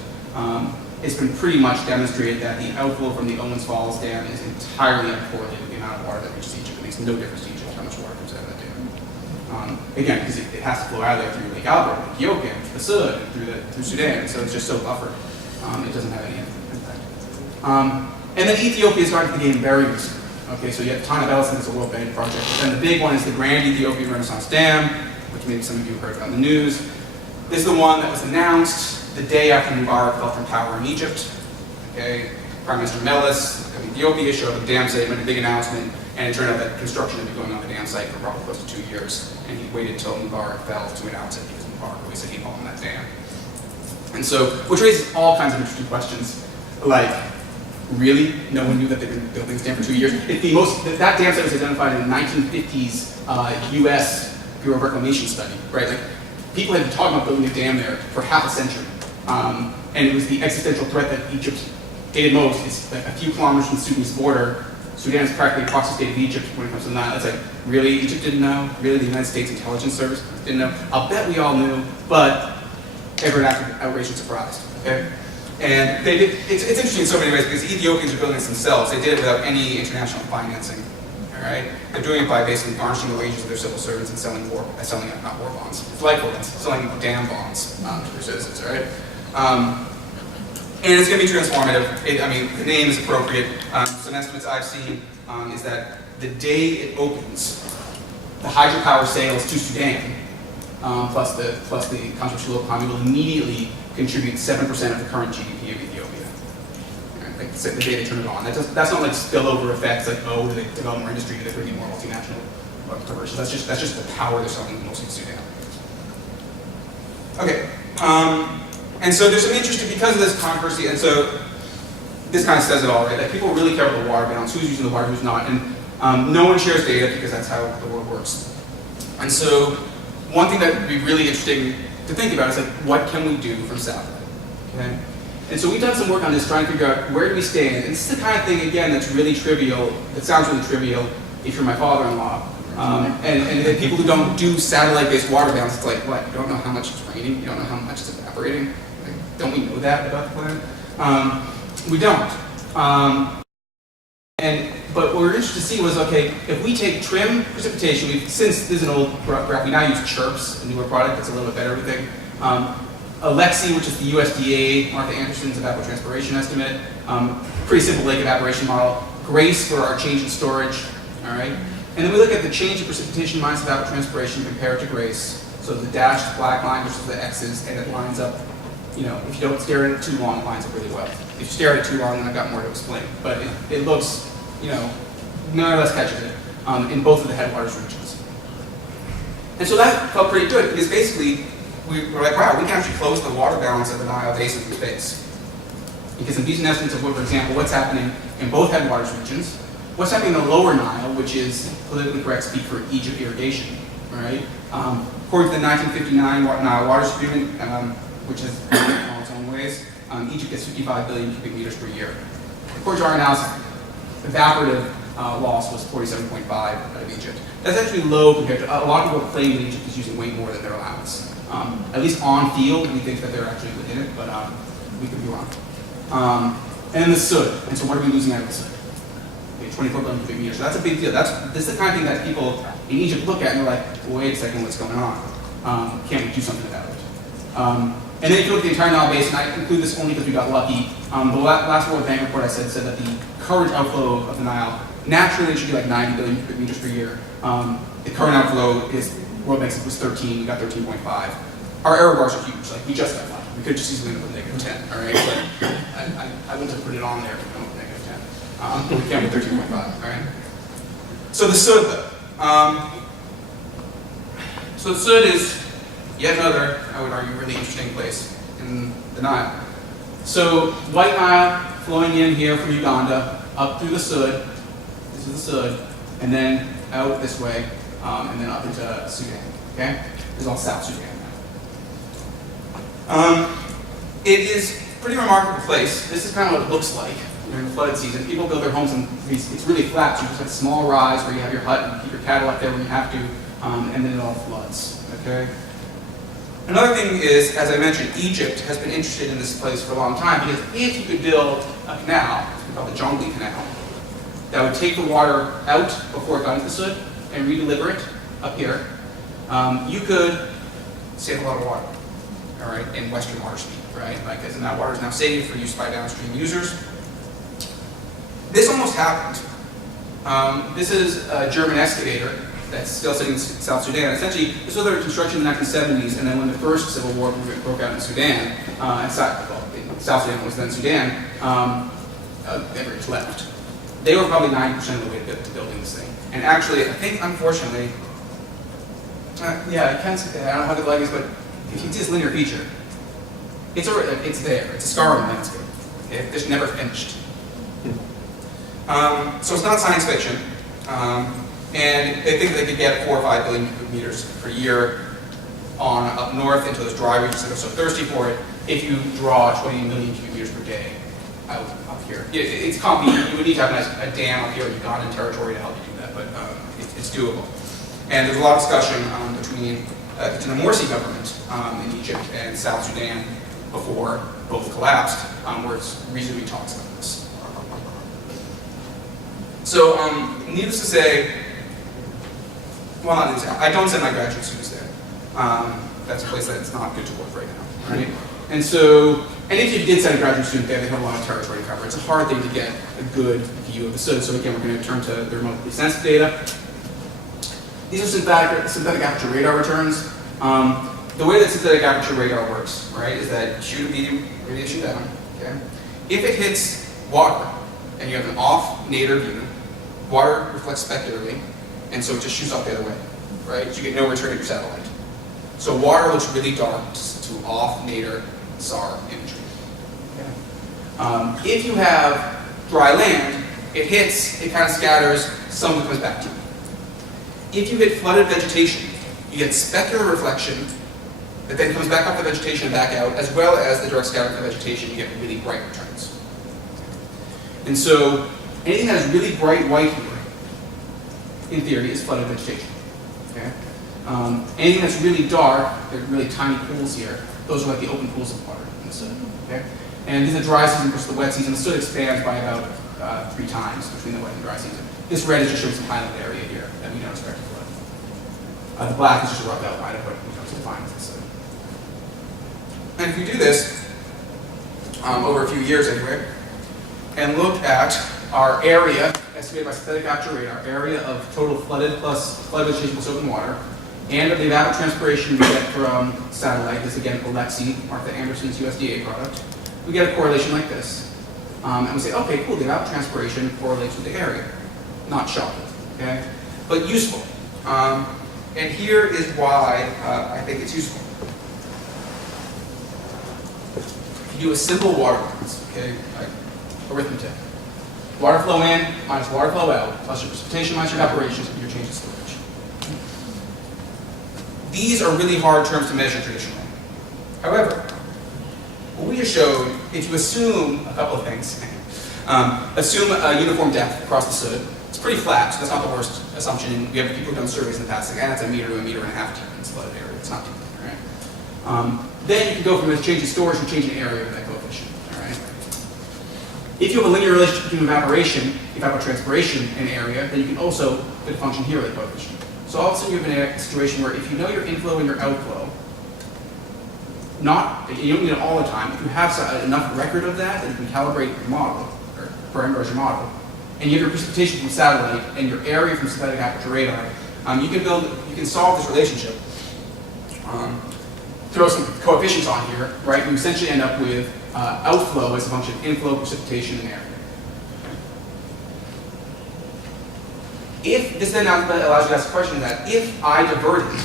It's been pretty much demonstrated that the outflow from the Owens Falls Dam is entirely uncorrelated with the amount of water that reaches Egypt. It makes no difference to Egypt how much water comes out of that dam. Again, because it has to flow out of there through Lake Albert, Lake Yokin, the Sud, and through Sudan, so it's just so buffered. It doesn't have any impact. And then Ethiopia started the game very recently. Okay, so you have Tana Bellison, it's a World Bank project. And the big one is the Grand Ethiopian Renaissance Dam, which maybe some of you have heard about in the news. This is the one that was announced the day after Mubarak fell from power in Egypt. Okay, Prime Minister Meles of Ethiopia showed up at the dam site, made a big announcement, and it turned out that construction had been going on the dam site for probably close to 2 years. And he waited until Mubarak fell to announce it because Mubarak really said he'd bomb that dam. And so, which raises all kinds of interesting questions, like, really? No one knew that they'd been building this dam for 2 years? That dam site was identified in the 1950s US Bureau of Reclamation study, right? Like, people had been talking about building a dam there for half a century. And it was the existential threat that Egypt hated most. It's like a few kilometers from the Sudanese border. Sudan is practically a proxy state of Egypt when it comes to the Nile. It's like, really? Egypt didn't know? Really? The United States Intelligence Service didn't know? I'll bet we all knew, but everyone acted outraged and surprised, okay? And it's interesting in so many ways because the Ethiopians are building this themselves. They did it without any international financing, all right? They're doing it by basically garnishing the wages of their civil servants and selling not war bonds, it's like war bonds, selling dam bonds to their citizens, all right? And it's going to be transformative. The name is appropriate. Some estimates I've seen is that the day it opens, the hydropower sales to Sudan, plus the contribution to local economy, will immediately contribute 7% of the current GDP of Ethiopia. Right? Like the day they turn it on. That's not like spillover effects, like, oh, do they develop more industry, do they bring in more multinational conversions? That's just the power they're selling mostly to Sudan. Okay. And so there's some interest because of this controversy, and so this kind of says it all, right? That people really care about the water balance, who's using the water, who's not, and no one shares data because that's how the world works. And so one thing that would be really interesting to think about is like, what can we do from satellite? Okay? And so we've done some work on this, trying to figure out where do we stand. And this is the kind of thing, again, that's really trivial. It sounds really trivial if you're my father-in-law. And people who don't do satellite-based water balance, it's like, what? You don't know how much it's raining? You don't know how much it's evaporating? Like, don't we know that about the planet? We don't. But what we're interested to see was, okay, if we take trim precipitation, since this is an old graph, we now use CHIRPS, a newer product that's a little bit better, we think. Alexi, which is the USDA, Martha Anderson's evapotranspiration estimate, pretty simple lake evaporation model. GRACE for our change in storage, all right? And then we look at the change in precipitation minus evapotranspiration compared to GRACE. So the dashed black line versus the X's, and it lines up, if you don't stare at it too long, it lines up really well. If you stare at it too long, then I've got more to explain. But it looks, more or less catches it in both of the headwaters regions. And so that felt pretty good because basically we were like, wow, we can actually close the water balance of the Nile Basin from space. Because in these estimates of, for example, what's happening in both headwaters regions, what's happening in the lower Nile, which is politically correct speak for Egypt irrigation, right? According to the 1959 Nile Waters Agreement, which is in its own ways, Egypt gets 55 billion cubic meters per year. According to our analysis, evaporative loss was 47.5 out of Egypt. That's actually low compared to, a lot of people claim that Egypt is using way more than their allowance. At least on field, we think that they're actually within it, but we could be wrong. And then the Sud, and so what are we losing out of the Sud? 24 billion cubic meters, so that's a big deal. This is the kind of thing that people in Egypt look at and they're like, wait a second, what's going on? Can't we do something about it? And then if you look at the entire Nile Basin, I include this only because we got lucky. The last World Bank report I said that the current outflow of the Nile, naturally it should be like 90 billion cubic meters per year. The current outflow is World Bank's was 13, we got 13.5. Our error bars are huge, like we just got lucky. We could just easily end up with -10, all right? But I wouldn't have put it on there if we went with -10. But we can't with 13.5, all right? So the Sud, though. So the Sud is yet another, I would argue, really interesting place in the Nile. So White Nile flowing in here from Uganda, up through the Sud, this is the Sud, and then out this way, and then up into Sudan, okay? This is all South Sudan now. It is a pretty remarkable place. This is kind of what it looks like during the flood season. People build their homes in these, it's really flat, so you just have a small rise where you have your hut and keep your cattle up there when you have to, and then it all floods, okay? Another thing is, as I mentioned, Egypt has been interested in this place for a long time because if you could build a canal, it's called the Jonglei Canal, that would take the water out before it got into the Sud and redeliver it up here, you could save a lot of water, all right, in Western water speed, right? Because that water is now saved for use by downstream users. This almost happened. This is a German excavator that's still sitting in South Sudan. Essentially, this was their construction in the 1970s, and then when the first civil war broke out in Sudan, South Sudan was then Sudan, they just left. They were probably 90% of the way to building this thing. And actually, I think, unfortunately, yeah, I can say that. I don't know how good the lighting is, but if you see this linear feature, it's there. It's a scar on the landscape. Okay? It's just never finished. So it's not science fiction. And they think they could get 4 or 5 billion cubic meters per year on up north into those dry regions that are so thirsty for it if you draw 20 million cubic meters per day out up here. It's complicated. You would need to have a dam up here in Ugandan territory to help you do that, but it's doable. And there's a lot of discussion between the Morsi government in Egypt and South Sudan before both collapsed, where it's reasonably talks about this. So, needless to say, well, not needless to say, I don't send my graduate students there. That's a place that it's not good to work right now, right? And so, and if you did send a graduate student there, they have a lot of territory to cover. It's a hard thing to get a good view of the Sud. So again, we're going to turn to the remotely sensitive data. These are synthetic aperture radar returns. The way that synthetic aperture radar works, right, is that you shoot a medium radiation down, okay? If it hits water, and you have an off nadir beam, water reflects specularly, and so it just shoots off the other way, right? So you get no return of your satellite. So water looks really dark to off nadir SAR imagery. Okay. If you have dry land, it hits, it kind of scatters, some of it comes back to you. If you hit flooded vegetation, you get specular reflection that then comes back up the vegetation and back out, as well as the direct scattering of the vegetation, you get really bright returns. And so anything that is really bright white here, in theory, is flooded vegetation. Okay? Anything that's really dark, there are really tiny pools here, those are like the open pools of water in the Sud. Okay? And in the dry season versus the wet season, the Sud expands by about 3 times between the wet and dry season. This red is just showing some highland area here that we don't expect to flood. The black is just a rough outline of what we don't define as the Sud. And if we do this, over a few years anyway, and look at our area, estimated by synthetic aperture radar, area of total flooded plus flood vegetation plus open water, and of the evapotranspiration we get from satellite, this again, Alexi, Martha Anderson's USDA product, we get a correlation like this. And we say, okay, cool, the evapotranspiration correlates with the area. Not shocking, okay? But useful. And here is why I think it's useful. If you do a simple water balance, okay, like arithmetic. Water flow in minus water flow out, plus your precipitation minus your evaporation, and your change in storage. These are really hard terms to measure traditionally. However, what we just showed, if you assume a couple of things, assume a uniform depth across the Sud, it's pretty flat, so that's not the worst assumption. We have people who've done surveys in the past, like, it's a meter to a meter and a half deep in this flooded area. It's not deep, right? Then you can go from a change in storage to change in area with that coefficient, all right? If you have a linear relationship between evaporation, evapotranspiration, and area, then you can also fit a function here with a coefficient. So all of a sudden you have a situation where if you know your inflow and your outflow, you don't need it all the time. If you have enough record of that you can calibrate your model, or parameterize your model, and you have your precipitation from satellite and your area from synthetic aperture radar, You can solve this relationship. Throw some coefficients on here, right? You essentially end up with outflow as a function of inflow, precipitation, and area. If this then allows you to ask the question that if I diverted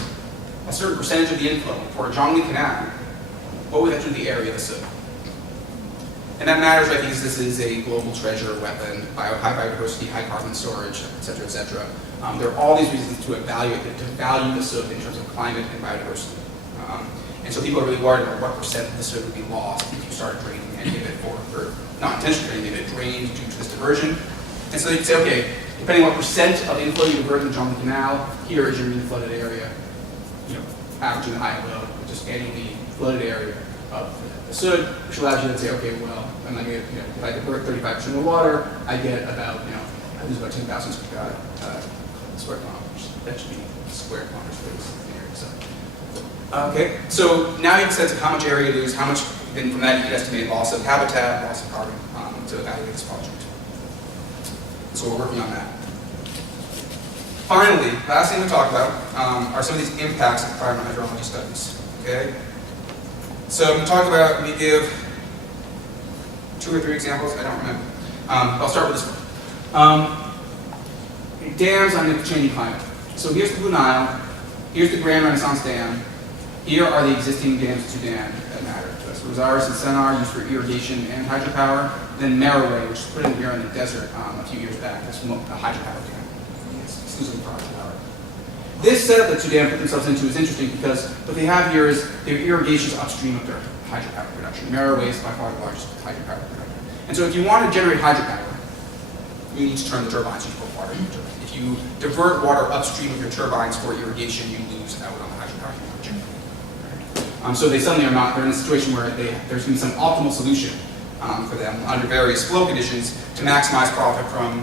a certain percentage of the inflow for a Zhongli Canal, what would that do to the area of the Sud? And that matters, right, because this is a global treasure weapon, high biodiversity, high carbon storage, et cetera, et cetera. There are all these reasons to evaluate, to value the Sud in terms of climate and biodiversity. And so people are really worried about what percent of the Sud would be lost if you started draining any of it or not intentionally draining, it drained due to this diversion. And so they could say, okay, depending on what percent of inflow you divert in the Zhongli Canal, here is your mean flooded area, averaging the high and low, just annually flooded area of the Sud, which allows you to say, okay, well, I'm going to, if I divert 35% of the water, I get about, I lose about 10,000 square kilometers. That should be square kilometers for this area. So. Okay, so now you have a sense of how much area you lose, how much, then from that you can estimate loss of habitat, loss of carbon to evaluate this project. So we're working on that. Finally, last thing to talk about are some of these impacts of environmental hydrology studies. Okay, so I'm going to talk about. Let me give 2 or 3 examples. I don't remember. I'll start with this one. Dams on the changing climate. So here's the Blue Nile. Here's the Grand Renaissance Dam. Here are the existing dams in Sudan that matter to us. Rosaris and Sennar used for irrigation and hydropower. Then Merowe, which was put in here in the desert a few years back. That's a hydropower dam. It's exclusively for hydropower. This setup that Sudan put themselves into is interesting because what they have here is their irrigations upstream of their hydropower production. Merowe is by far the largest hydropower production. And so if you want to generate hydropower, you need to turn the turbines so you put water in the turbine. If you divert water upstream of your turbines for irrigation, you lose out on the hydropower you want to generate. So they suddenly they're in a situation where there's going to be some optimal solution for them under various flow conditions to maximize profit from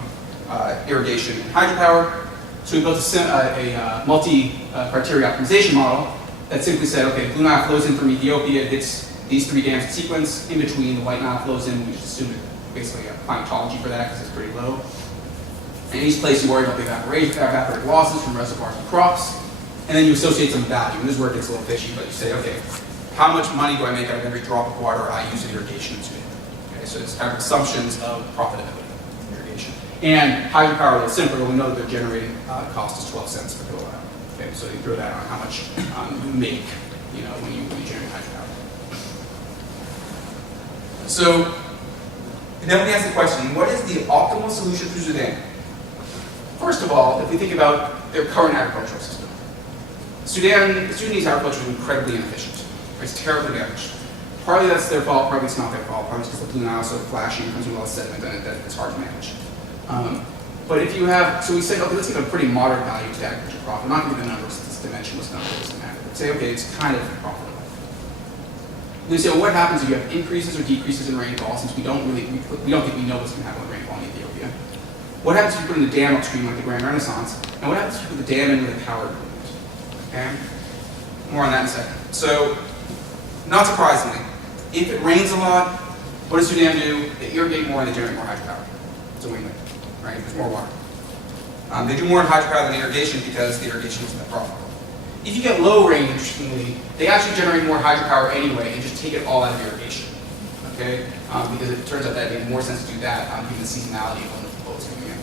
irrigation and hydropower. So we built a multi-criteria optimization model that simply said, okay, the Blue Nile flows in from Ethiopia, it hits these 3 dams in sequence. In between, the White Nile flows in. We just assumed basically a climatology for that because it's pretty low. And in each place, you worry about the evaporative losses from reservoirs and crops. And then you associate some value. And this is where it gets a little fishy, but you say, okay, how much money do I make out of every drop of water I use in irrigation in Sudan? Okay, so it's kind of assumptions of profitability in irrigation. And hydropower, a little simpler, we know that they're generating cost is 12 cents per kilowatt hour. Okay, so you throw that on how much you make, when you generate hydropower. So then we ask the question, what is the optimal solution for Sudan? First of all, if we think about their current agricultural system, the Sudanese agriculture is incredibly inefficient. It's terribly damaged. Partly that's their fault, partly it's not their fault, partly it's because the Blue Nile is so flashy and comes with all the sediment that it's hard to manage. But if you have, so we said, okay, let's give a pretty moderate value to agriculture profit. I'm not going to give the numbers, this dimensionless number doesn't matter. But say, okay, it's kind of profitable. We say, well, what happens if you have increases or decreases in rainfall, since we don't think we know what's going to happen with rainfall in Ethiopia? What happens if you put in a dam upstream like the Grand Renaissance? And what happens if you put the dam in with a power grid? Okay? More on that in a second. So, not surprisingly, if it rains a lot, what does Sudan do? They irrigate more and they generate more hydropower. It's a win-win, right? There's more water. They do more in hydropower than irrigation because the irrigation isn't that profitable. If you get low rain, interestingly, they actually generate more hydropower anyway and just take it all out of irrigation. Okay? Because it turns out that it makes more sense to do that given the seasonality of when the flow is coming in.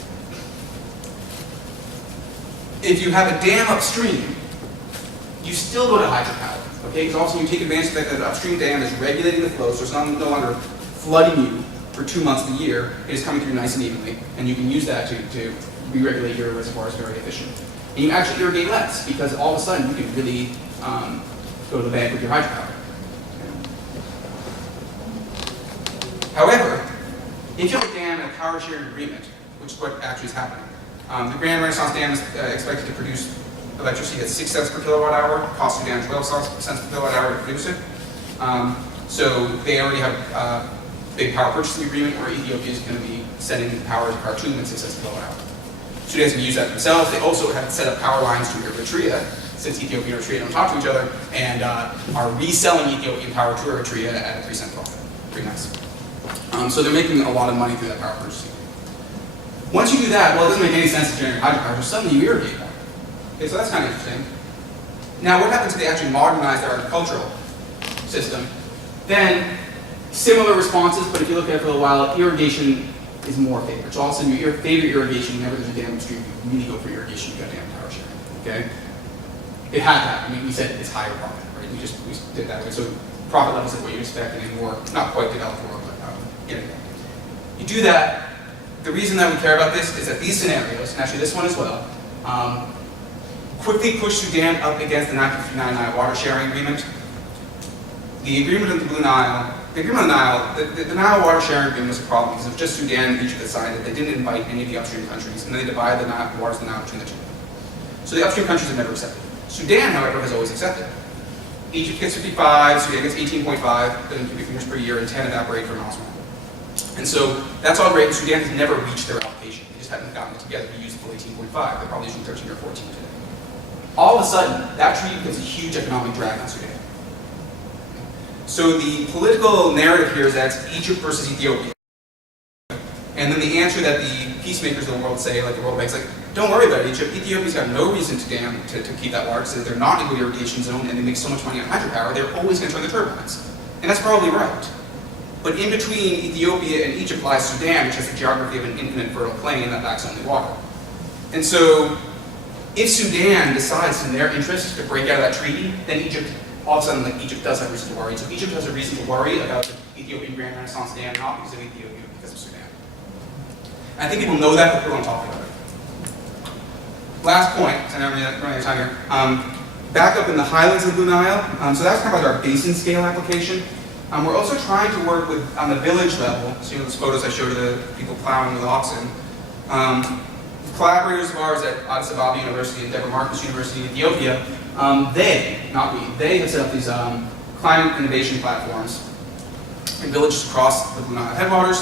If you have a dam upstream, you still go to hydropower. Okay? Because also you take advantage of the fact that the upstream dam is regulating the flow, so it's no longer flooding you for 2 months of the year. It is coming through nice and evenly, and you can use that to re-regulate your reservoirs very efficiently. And you actually irrigate less because all of a sudden you can really go to the bank with your hydropower. However, if you have a dam and a power sharing agreement, which is what actually is happening, the Grand Renaissance Dam is expected to produce electricity at 6 cents per kilowatt hour, costs Sudan 12 cents per kilowatt hour to produce it. So they already have a big power purchasing agreement where Ethiopia is going to be sending the power to Khartoum at 6 cents per kilowatt hour. Sudan's going to use that themselves. They also have set up power lines to Eritrea, since Ethiopia and Eritrea don't talk to each other, and are reselling Ethiopian power to Eritrea at a 3 cent profit. Pretty nice. So they're making a lot of money through that power purchasing. Once you do that, well, it doesn't make any sense to generate hydropower, so suddenly you irrigate more. Okay, so that's kind of interesting. Now, what happens if they actually modernize their agricultural system? Then, similar responses, but if you look at it for a little while, irrigation is more favored. So all of a sudden, your favorite irrigation, whenever there's a dam upstream, you really go for irrigation, you got dam power sharing, okay? It had to happen. I mean, we said it's higher profit, right? We did that way. So profit levels are what you expect in a more, not quite developed world, but you do that. The reason that we care about this is that these scenarios, and actually this one as well, quickly push Sudan up against the 1959 Nile water sharing agreement. The agreement of the Blue Nile, the agreement of the Nile, the Nile water sharing agreement was a problem because it was just Sudan and Egypt that signed it. They didn't invite any of the upstream countries, and then they divided the waters of the Nile between the two. So the upstream countries have never accepted. Sudan, however, has always accepted. Egypt gets 55, Sudan gets 18.5 billion cubic meters per year, and 10 evaporate per miles around. And so that's all great, and Sudan has never reached their allocation. They just haven't gotten it together to use the full 18.5. They're probably using 13 or 14 today. All of a sudden, that treaty becomes a huge economic drag on Sudan. So the political narrative here is that it's Egypt versus Ethiopia. And then the answer that the peacemakers of the world say, like the World Bank's like, don't worry about Egypt. Ethiopia's got no reason to keep that water, because they're not in a good irrigation zone and they make so much money on hydropower, they're always going to turn the turbines. And that's probably right. But in between Ethiopia and Egypt lies Sudan, which has the geography of an infinite fertile plain that lacks only water. And so, if Sudan decides in their interest to break out of that treaty, then Egypt, all of a sudden, like Egypt does have reason to worry. So Egypt has a reason to worry about the Ethiopian Grand Renaissance Dam, not because of Ethiopia, but because of Sudan. And I think people know that, but people don't talk about it. Last point, I know I'm running out of time here. Back up in the highlands of the Blue Nile, so that's kind of like our basin scale application. We're also trying to work with, on the village level, so those photos I showed of the people plowing with oxen. Collaborators of ours at Addis Ababa University and Deborah Marcus University in Ethiopia, they have set up these climate innovation platforms in villages across the Blue Nile headwaters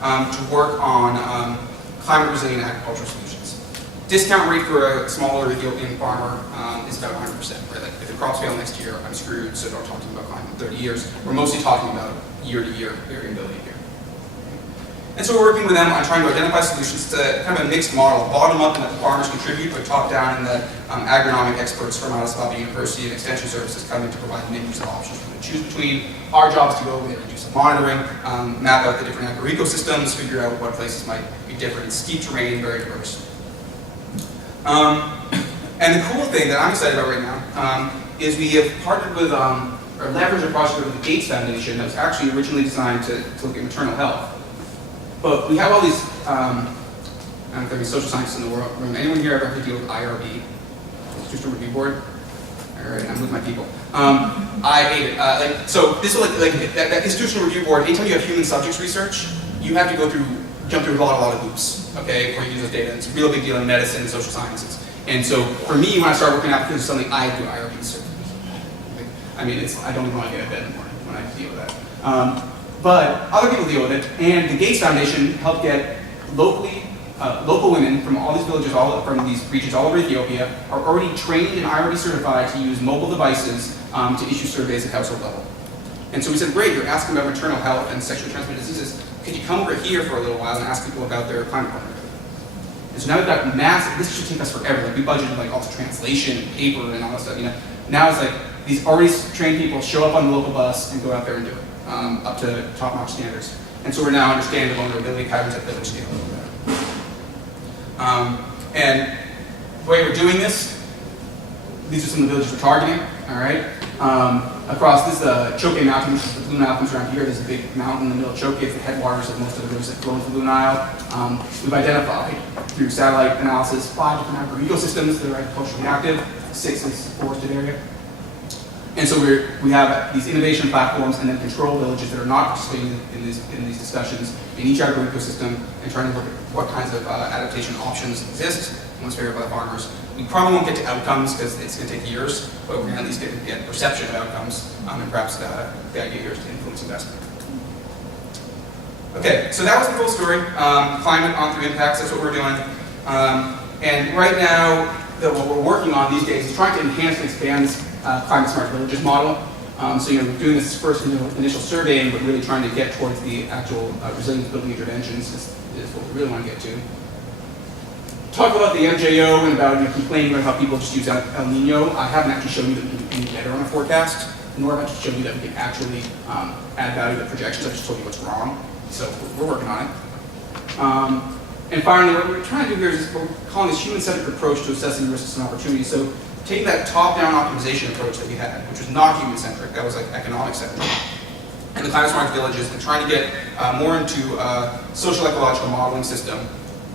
to work on climate resilient agricultural solutions. Discount rate for a smaller Ethiopian farmer is about 100%. Right? Like if the crops fail next year, I'm screwed, so don't talk to me about climate in 30 years. We're mostly talking about year-to-year variability here. And so we're working with them on trying to identify solutions to kind of a mixed model, bottom up and that the farmers contribute, but top down and the agronomic experts from Addis Ababa University and Extension Services come in to provide menus of options for them to choose between. Our job is to go over there and do some monitoring, map out the different agro ecosystems, figure out what places might be different. It's steep terrain, very diverse. And the cool thing that I'm excited about right now is we have partnered with, or leveraged a project with the Gates Foundation that was actually originally designed to look at maternal health. But we have all these, I don't know if there's social scientists in the world. Anyone here ever have to deal with IRB? Institutional Review Board? All right, I'm with my people. I hate it. So this is like that Institutional Review Board, anytime you have human subjects research, you have to jump through a lot of hoops, okay, before you use this data. It's a real big deal in medicine and social sciences. And so for me, when I start working on applications, something I do IRB research. I mean, I don't even want to get out of bed in the morning when I deal with that. But other people deal with it, and the Gates Foundation helped get local women from all these villages, from these regions all over Ethiopia, are already trained and IRB certified to use mobile devices to issue surveys at household level. And so we said, great, you're asking about maternal health and sexually transmitted diseases. Could you come over here for a little while and ask people about their climate vulnerability? And so now we've got massive, this should take us forever. Like we budgeted like all the translation and paper and all that stuff, you know. Now it's like these already trained people show up on the local bus and go out there and do it, up to top-notch standards. And so we're now understanding the vulnerability patterns at village scale a little better. And the way we're doing this, these are some of the villages we're targeting, all right? Across this, the Choke Mountain, which is the Blue Nile comes around here. There's a big mountain in the middle of Choke. It's the headwaters of most of the rivers that flow into the Blue Nile. We've identified, through satellite analysis, 5 different agro-ecosystems that are agriculturally active, 6 is forested area. And so we have these innovation platforms and then control villages that are not participating in these discussions in each agro-ecosystem and trying to look at what kinds of adaptation options exist and what's favored by the farmers. We probably won't get to outcomes because it's going to take years, but we're going to at least get perception of outcomes and perhaps the idea here is to influence investment. Okay, so that was the full story. Climate on through impacts, that's what we're doing. And right now, what we're working on these days is trying to enhance and expand this climate smart villages model. So we're doing this first initial surveying, but really trying to get towards the actual resilience building interventions is what we really want to get to. talk about the MJO and about complaining about how people just use El Nino. I haven't actually shown you that we can do better on a forecast, nor have I actually shown you that we can actually add value to projections. I've just told you what's wrong. So we're working on it. And finally, what we're trying to do here is what we're calling this human-centered approach to assessing risks and opportunities. So taking that top-down optimization approach that we had, which was not human-centric, that was like economic-centric, and the climate smart villages, and trying to get more into a social ecological modeling system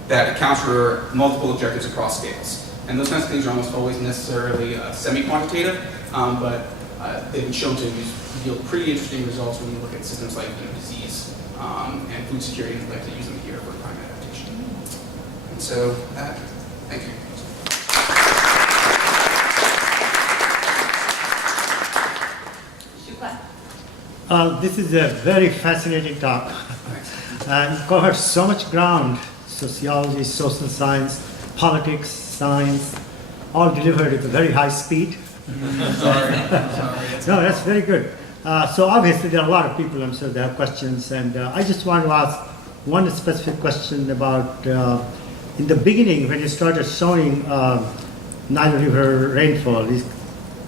that accounts for multiple objectives across scales. And those kinds of things are almost always necessarily semi-quantitative, but they've been shown to yield pretty interesting results when you look at systems like disease and food security, and I'd like to use them here for climate adaptation. And so, thank you. This is a very fascinating talk. And it covers so much ground: sociology, social science, politics, science, all delivered at a very high speed. Sorry. No, that's very good. So obviously there are a lot of people, I'm sure they have questions, and I just want to ask one specific question about in the beginning when you started showing Nile River rainfall is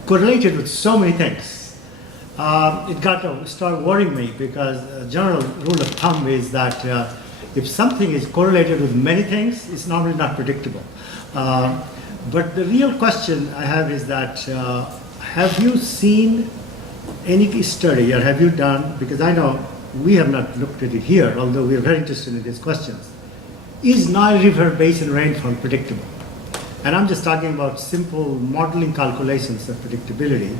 correlated with so many things. It got to start worrying me because a general rule of thumb is that if something is correlated with many things, it's normally not predictable. But the real question I have is that have you seen any study, or have you done, because I know we have not looked at it here, although we are very interested in these questions, is Nile River Basin rainfall predictable? And I'm just talking about simple modeling calculations of predictability,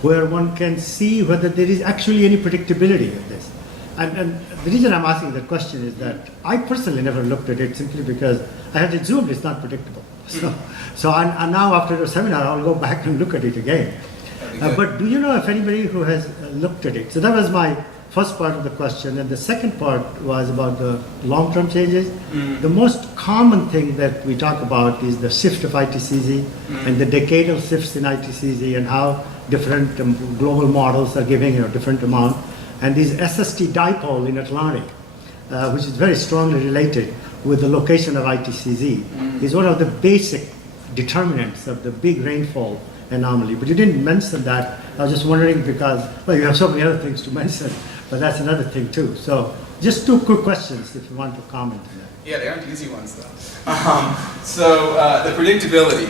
where one can see whether there is actually any predictability of this. And the reason I'm asking that question is that I personally never looked at it simply because I had assumed it's not predictable. So I now after the seminar, I'll go back and look at it again. But do you know if anybody who has looked at it? So that was my first part of the question. And the second part was about the long-term changes. The most common thing that we talk about is the shift of ITCZ and the decadal shifts in ITCZ and how different global models are giving a different amount. And this SST dipole in Atlantic, which is very strongly related with the location of ITCZ, is one of the basic determinants of the big rainfall anomaly. But you didn't mention that. I was just wondering because, well, you have so many other things to mention, but that's another thing too. So just two quick questions if you want to comment on that. Yeah, they aren't easy ones though. The predictability.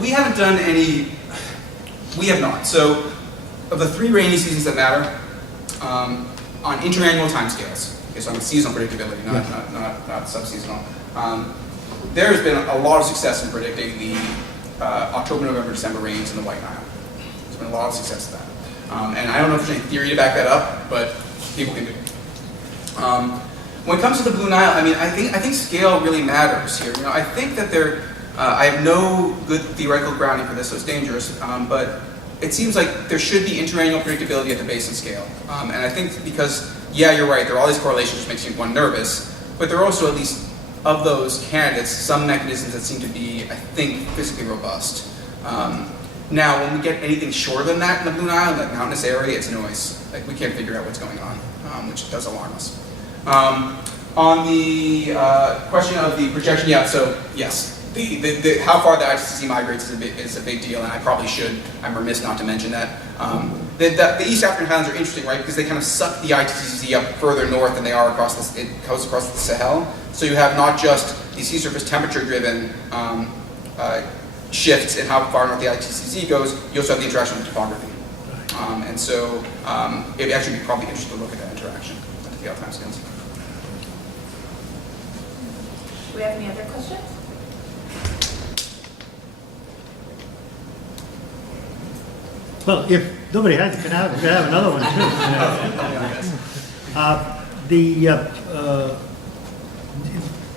We haven't done any, we have not. So of the 3 rainy seasons that matter, on interannual timescales, okay, so on seasonal predictability, not sub-seasonal, there has been a lot of success in predicting the October, November, December rains in the White Nile. There's been a lot of success with that. And I don't know if there's any theory to back that up, but people can do it. When it comes to the Blue Nile, I mean, I think scale really matters here. You know, I think that I have no good theoretical grounding for this, so it's dangerous, but it seems like there should be interannual predictability at the basin scale. And I think because, yeah, you're right, there are all these correlations which makes one nervous, but there are also, at least of those candidates, some mechanisms that seem to be, I think, physically robust. Now, when we get anything shorter than that in the Blue Nile, in that mountainous area, it's noise. Like, we can't figure out what's going on, which does alarm us. On the question of the projection, yeah, so yes, how far the ITCZ migrates is a big deal, and I probably should. I'm remiss not to mention that. The East African highlands are interesting, right, because they kind of suck the ITCZ up further north than they are across it goes across the Sahel. So you have not just these sea surface temperature-driven shifts in how far north the ITCZ goes, you also have the interaction with topography. And so it would actually be probably interesting to look at that interaction at the scale timescales. Do we have any other questions? Well, if nobody has, you can have another one too.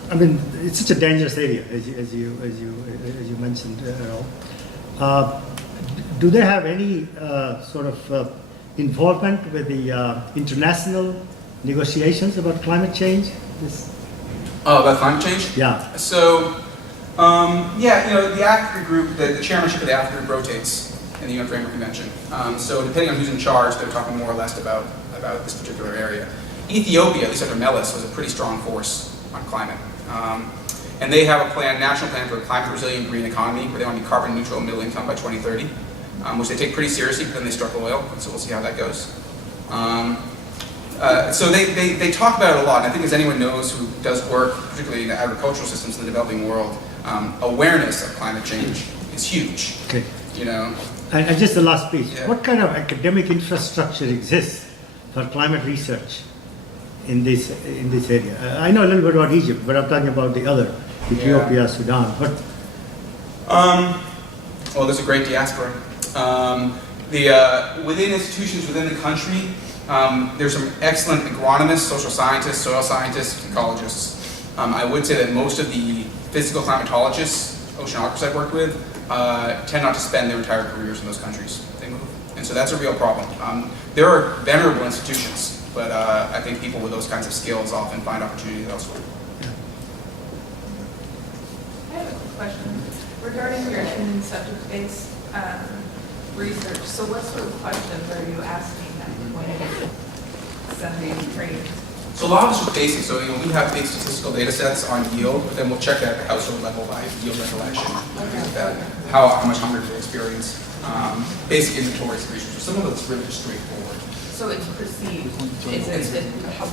I mean, it's such a dangerous area, as you mentioned, Earl. Do they have any sort of involvement with the international negotiations about climate change? About climate change? Yeah. So, yeah, you know, the Africa group, the chairmanship of the Africa group rotates in the UN Framework Convention. So depending on who's in charge, they're talking more or less about this particular area. Ethiopia, at least under Melis, was a pretty strong force on climate. And they have a plan, national plan for a climate resilient green economy, where they want to be carbon neutral middle income by 2030, which they take pretty seriously, but then they struck oil, so we'll see how that goes. So they talk about it a lot, and I think as anyone knows who does work, particularly in agricultural systems in the developing world, awareness of climate change is huge. Okay. You know, And just the last piece. Yeah. What kind of academic infrastructure exists for climate research in this area? I know a little bit about Egypt, but I'm talking about the other, Ethiopia, Sudan. What? well, there's a great diaspora. Within institutions within the country, there's some excellent agronomists, social scientists, soil scientists, ecologists. I would say that most of the physical climatologists, oceanographers I've worked with, tend not to spend their entire careers in those countries. They move. And so that's a real problem. There are venerable institutions, but I think people with those kinds of skills often find opportunities elsewhere. I have a quick question regarding your human subject-based research. So what sort of questions are you asking them when you're sending trainers? So a lot of this is basic. So we have big statistical data sets on yield, but then we'll check at the household level by yield recollection, things like that. How much hunger do they experience? Basic inventories of research. Some of it's really just straightforward. So it's perceived, it's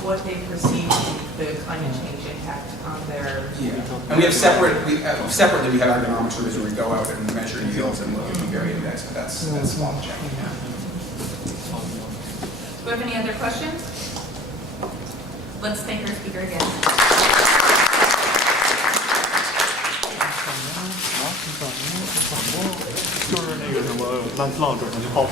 what they perceive the climate change impact on their... Yeah. And we have separately we have agronometers where we go out and measure yields and look at the varied index, but that's small check. Yeah. Do we have any other questions? Let's thank our speaker again.就是那个什么 Lancelot 跑。